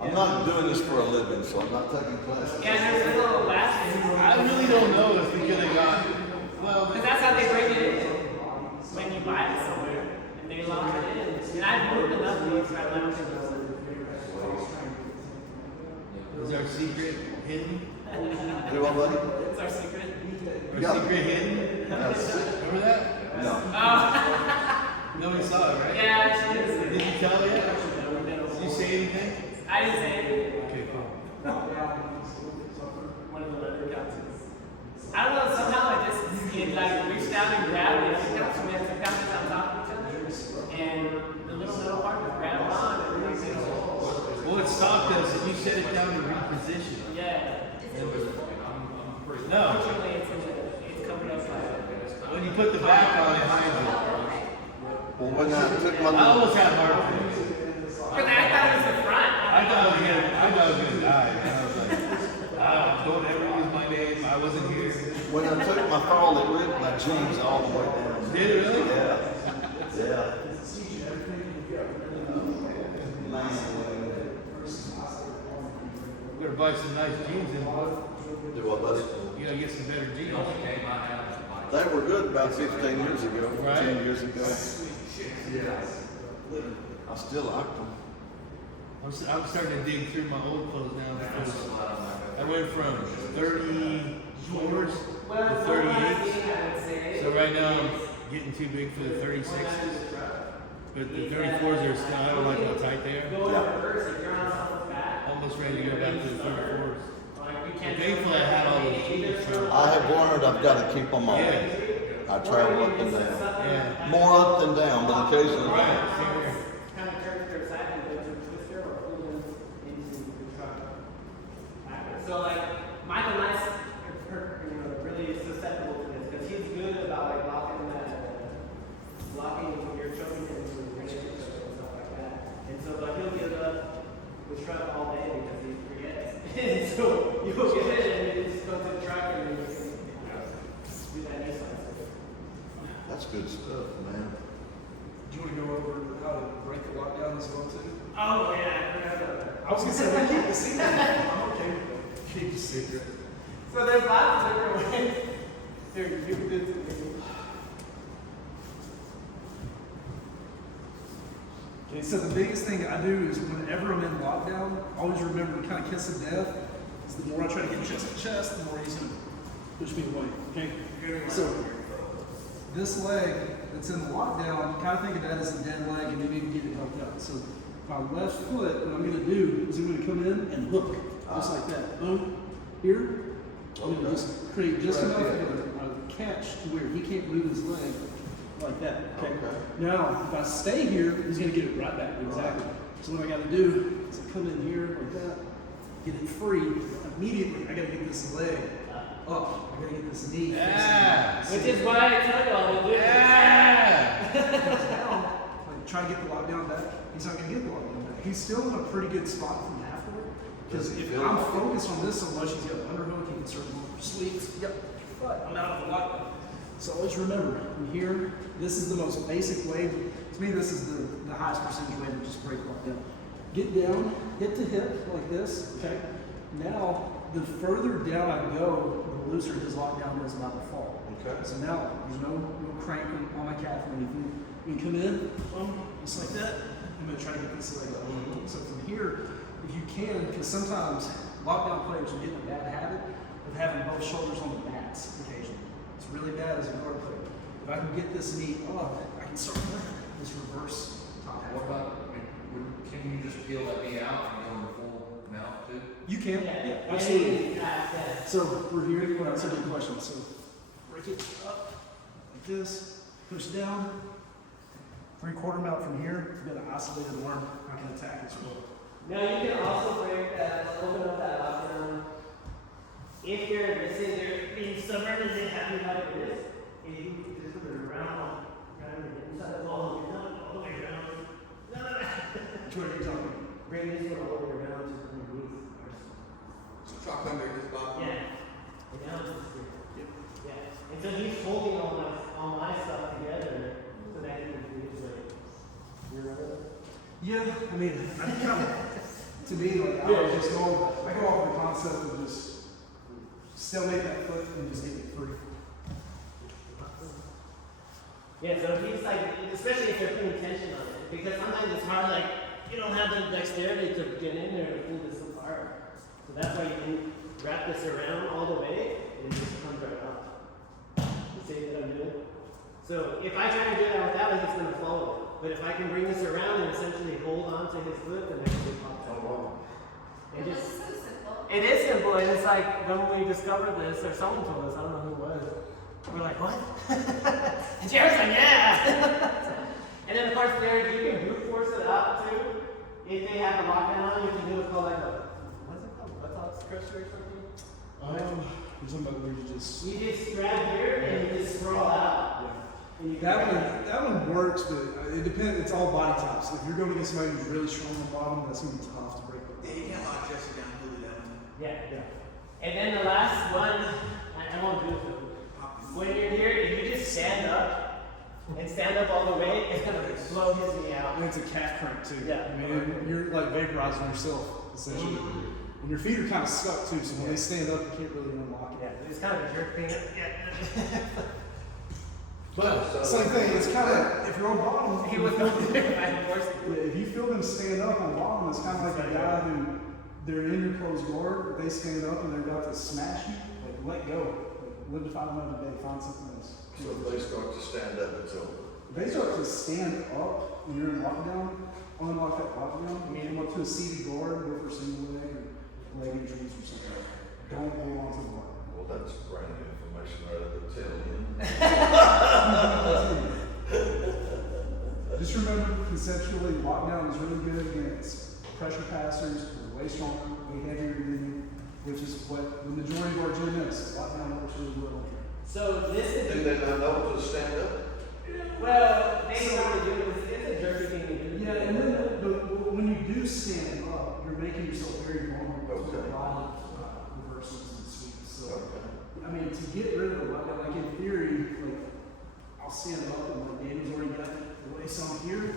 I'm not doing this for a living, so I'm not taking classes. Yeah, and there's a little elastic. I really don't know if we could have got, well, Because that's how they bring it in. When you buy it somewhere, and they lock it in. And I've moved enough of these right now to is our secret hidden? Do I, buddy? It's our secret. Our Yeah. secret hidden? Yes. Remember that? No. Oh, Nobody saw it, right? yeah, she is. Did you tell her yet? Did you say anything? I didn't say anything. Okay, cool. One of the leather couches. I don't know, somehow I just like reached down and grabbed it. The couch, we had two couches on top of each other. And the little metal part was grabbed on and we did Well, it stopped us and you set it down to reposition. yeah. No, Fortunately, it's covered up by. when you put the back on, it hides it. Well, when I took I my, almost had heart attacks. Because I thought it was the front. I thought I was gonna die. And I was like, don't ever use my name. I wasn't here. when I took my fall, it ripped my jeans all the way down. Did it really? Yeah. Yeah. Man. We better buy some nice jeans and Do what, buddy? you gotta get some better jeans. They were good about 15 years ago, Right. 10 years ago. I still like them. I'm starting to dig through my old clothes now because I went from 34s to 38s. So right now I'm getting too big for the 36s. But the 34s are still, I don't like how tight they are. Go in reverse, if you're on someone's back. Almost ready to go back to the 34s. Like you But can't. thankfully I had all those jeans. So, I have learned I've got to keep them on. yeah, I travel up and down. yeah. More up than down, but occasionally down. Right, same here. Kind of turn to their side and go to a twister or pull them into the truck. So like, Michael and I, her I was gonna say, we keep the secret. I'm okay with that. Keep the secret. So there's lots of different ways. Here, you can do it. Okay, so the biggest thing I do is whenever I'm in lockdown, always remember to kind of kiss of death. So the more I try to get chest to chest, the more he's gonna push me away. Okay? So this leg that's in the lockdown, kind of think of that as a dead leg and you need to get it helped out. So my left foot, what I'm gonna do is I'm gonna come in and hook, just like that. Boom. Here. I'm gonna just create just enough of a catch to where he can't move his leg like that. Okay. Now, if I stay here, he's gonna get it right back. Exactly. So what I gotta do is I come in here like that, get it free. Immediately, I gotta get this leg up. I gotta get this knee. Yeah. Which is why I tell you all to do it. Yeah. Down, like try to get the lockdown back. He's not gonna get the lockdown back. He's still in a pretty good spot from halfway. Because if I'm focused on this so much, he's got an underhook, he can start moving for sweeps. Yep. But I'm out of the lockdown. So always remember, from here, this is the most basic way. To me, this is the highest percentage way to just break lockdown. Get down, hip to hip, like this, okay? Now, the further down I go, the looser his lockdown is by default. Okay. So now, there's no cranking on my calf or anything. You can come in, just like that. I'm gonna try to get this leg up. So from here, if you can, because sometimes lockdown players will get in a bad habit of having both shoulders on the mats occasionally. It's really bad as a guard player. If I can get this knee up, I can start this reverse top half. What about, can you just peel that knee out and go in full mount too? You can, yeah, absolutely. So we're here to answer your question. So break it up like this, push down, 3/4 mount from here. You've got an isolated arm. I can attack as well. Now you can also break that, open up that lockdown. If you're, let's say they're being stubborn and they have you like this, if you just put it around inside the ball, you're not all the way around. No. Which way are you talking? Bring this one all the way around to underneath. Truck under his body. Yeah. And now it's just here. Yep. Yeah. And so he's holding all my stuff together so that he can do his way. You remember that? Yeah, I mean, I kind of, to me, like, I just go, I go off the concept of just stalemate that foot and just get it free. Yeah, so he's like, especially if they're putting tension on it, because sometimes it's hard, like, you don't have the dexterity to get in there to pull this apart. So that's why you can wrap this around all the way, and it just comes right out. You see what I'm doing? So if I try to do that without it, it's going to follow it. But if I can bring this around and essentially hold on to his foot, then I can pop that. It was so simple. It is simple, and it's like when we discovered this, or someone told us, I don't know who it was. We're like, what? And Jared's like, yeah! And then of course, Jared, you can brute force it out too. If they have a lockdown on, you can do what's called like a, what's it called? Buttocks crusher or something? You're talking about where you just. You just grab here and you just sprawl out. And you That one works, but it depends. It's all body types. If you're going to get somebody who's really strong on the bottom, that's going to be tough to break. Yeah, you can't lock Jesse down, he'll do that one. Yeah. And then the last one, I won't do it. When you're here, if you just stand up and stand up all the way, it's gonna blow his knee out. And it's a calf crank too. Yeah. I mean, you're like vaporizing yourself, essentially. And your feet are kind of stuck too, so when they stand up, you can't really unlock it. Yeah, it's kind of a jerk thing. Yeah. But same thing, it's kind of, if you're on bottom, He was going there, I forced him. if you feel them stand up on bottom, it's kind of like a guy who, they're in your closed guard, they stand up and they're about to smash you, like let go. Like, live to find another day, find something else. So if they start to stand up, it's over. If they start to stand up when you're in lockdown, unlock that lockdown, come up to a seated guard, go for a single leg or leg injuries or something. Don't hold on to the bar. Well, that's brand new information right at the tail end. Just remember, conceptually, lockdown is really good against pressure passers who are way stronger, way heavier than you, which is what the majority of our gym is. Lockdown works really well. So this Do is, they not know to stand up? well, they want to do it. It's a jerky thing to do. Yeah, and then when you do stand up, you're making yourself very vulnerable to a lot of reversals and sweeps. So, I mean, to get rid of the lockdown, like in theory, like I'll stand up and like Daniel's already got the way some here.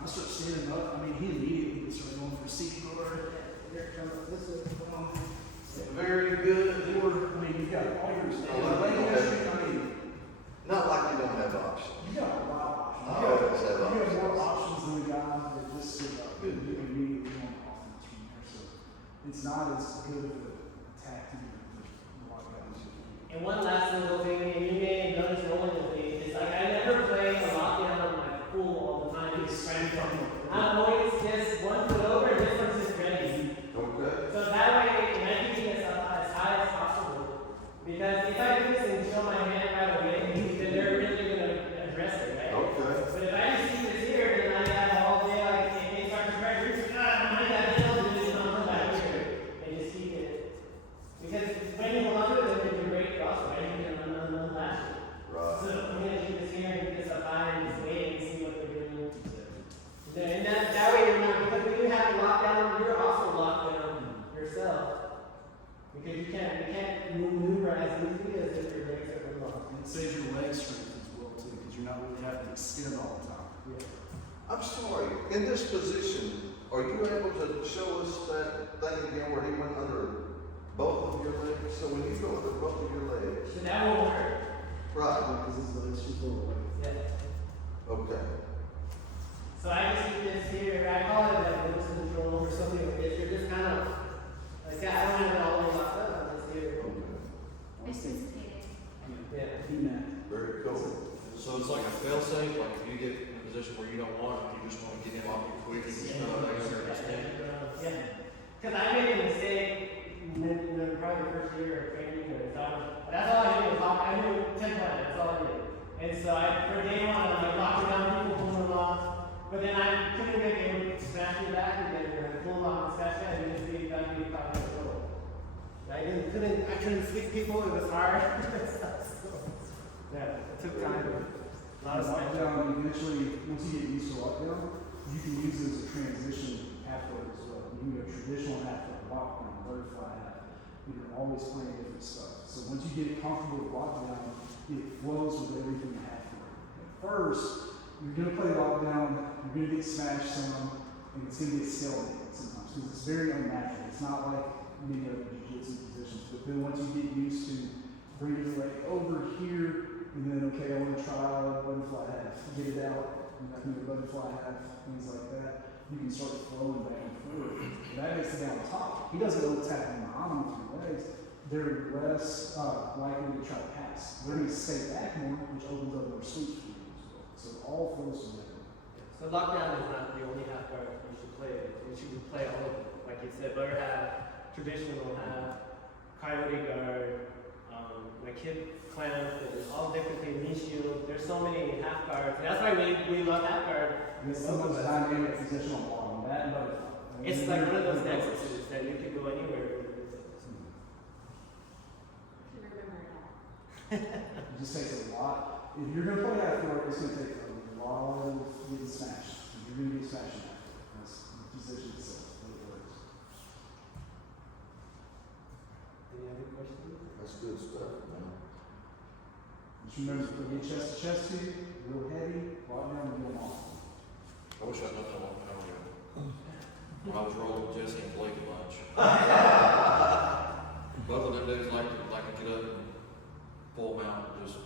I start standing up. I mean, he immediately can start going for seat guard, here, come up this way. Very good. Or, I mean, you've got all your stuff. Yeah, Leg okay. history, I mean, Not like you don't have options. you got a lot of options. I You got- always have You have more options. options than the guy that just sit up. You can immediately go on offense from there, so it's not as good of an attack team as a lot of guys usually. And one last little thing, and you may notice rolling with me, is like I never play a lockdown on my pool all the time. It's I'm always just one foot over and this one's just ready. Okay. So that way, and I keep this up as high as possible. Because if I do this and show my hand right away, then they're really going to address it, right? Okay. But if I just keep this here, then I have all day, like, if they start to crack roots, I got nails, and just come back here. And just keep it. Because when you hold on to it, then you can break it also, right? You can unlatch it. Right. So I'm going to keep this here and keep this up high and just wait and see what they're doing. And that way you're not, because when you have to lock down, you're also locked down yourself. Because you can't maneuver as easily as if your legs are unlocked. And it saves your leg strength as well too, because you're not really having to extend all the time. Yeah. I'm sorry, in this position, are you able to show us that thing again where he went under both of your legs? So when you go under both of your legs, So that won't hurt. right, Because his legs just go away. Yeah. okay. So I just keep this here. I call it like lotus control or something like this. You're just kind of like I don't have it all the way locked up. I'm just here. Anticipating. Yeah. D-Mac. Very cool. So it's like a fail safe, like if you get in a position where you don't want it, you just want to get him off your quick and just throw it under his neck. Yeah. Because I made a mistake in probably the first year of training or something. But that's all I did was lock. I knew 10 times. That's all I did. And so for day one, I'm like locking down people, pulling them off. But then I couldn't get them to smash me back again. And I pulled them off and smash me, and just be back to be caught in the middle. I couldn't sweep people. It was hard. Yeah, it took time. A lot of time. Lockdown, eventually, once you get used to lockdown, you can use it as a transition halfway as well. You can go traditional halfway, lockdown, butterfly half. You're always playing different stuff. So once you get comfortable with lockdown, it flows with everything halfway. At first, you're gonna play lockdown, you're gonna get smashed some, and it's gonna get stalemated sometimes because it's very unnatural. It's not like many other jiu-jitsu positions. But then once you get used to bringing your leg over here, and then okay, I want to try butterfly half, get it out, and I can do butterfly half, things like that. You can start flowing back and forth. And that makes the guy on top. He doesn't go tapping behind with your legs. They're less likely to try to pass. They're going to stay back more, which opens up more sweeps for you as well. So it all flows together. So lockdown is not the only half guard you should play. You should play all of them. Like you said, butter half, traditional half, coyote guard, like hip clamp, there's all different things, knee shield. There's so many half guards. That's why we love half guard. And it's the most dynamic position on bottom. That and butterfly. It's like one of those nexuses that you could go anywhere with. You remember it all. It just takes a lot. If you're going to play half guard, it's going to take a lot of getting smashed. You're going to get smashed in half guard. That's the position itself. It works. Any other questions? That's good stuff, man. Just remember to get chest to chest to you, real heavy, lock down and go off. I wish I'd done that a long time ago. When I was rolling with Jesse and Blake a bunch. Both of them dudes like to get up and pull them out and just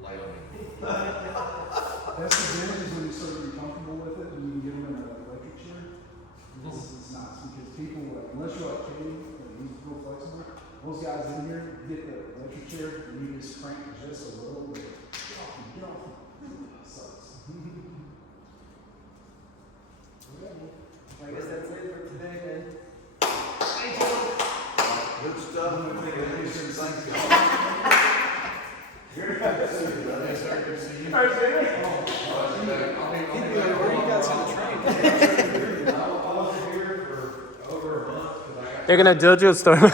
lay on me. That's the advantage is when you start getting comfortable with it and you can get them in an electric chair. This is nice because people, unless you're like Katie, he's real flexible, those guys in here get the electric chair and you just crank just a little bit. Get off. Sucks. I guess that's it for today then. Good stuff. Thank you. Very good to see you, brother. Yes, sir, good to see you. All right, Jerry. Where you guys gonna train? I was here for over a month because I got. They're gonna dojo storm.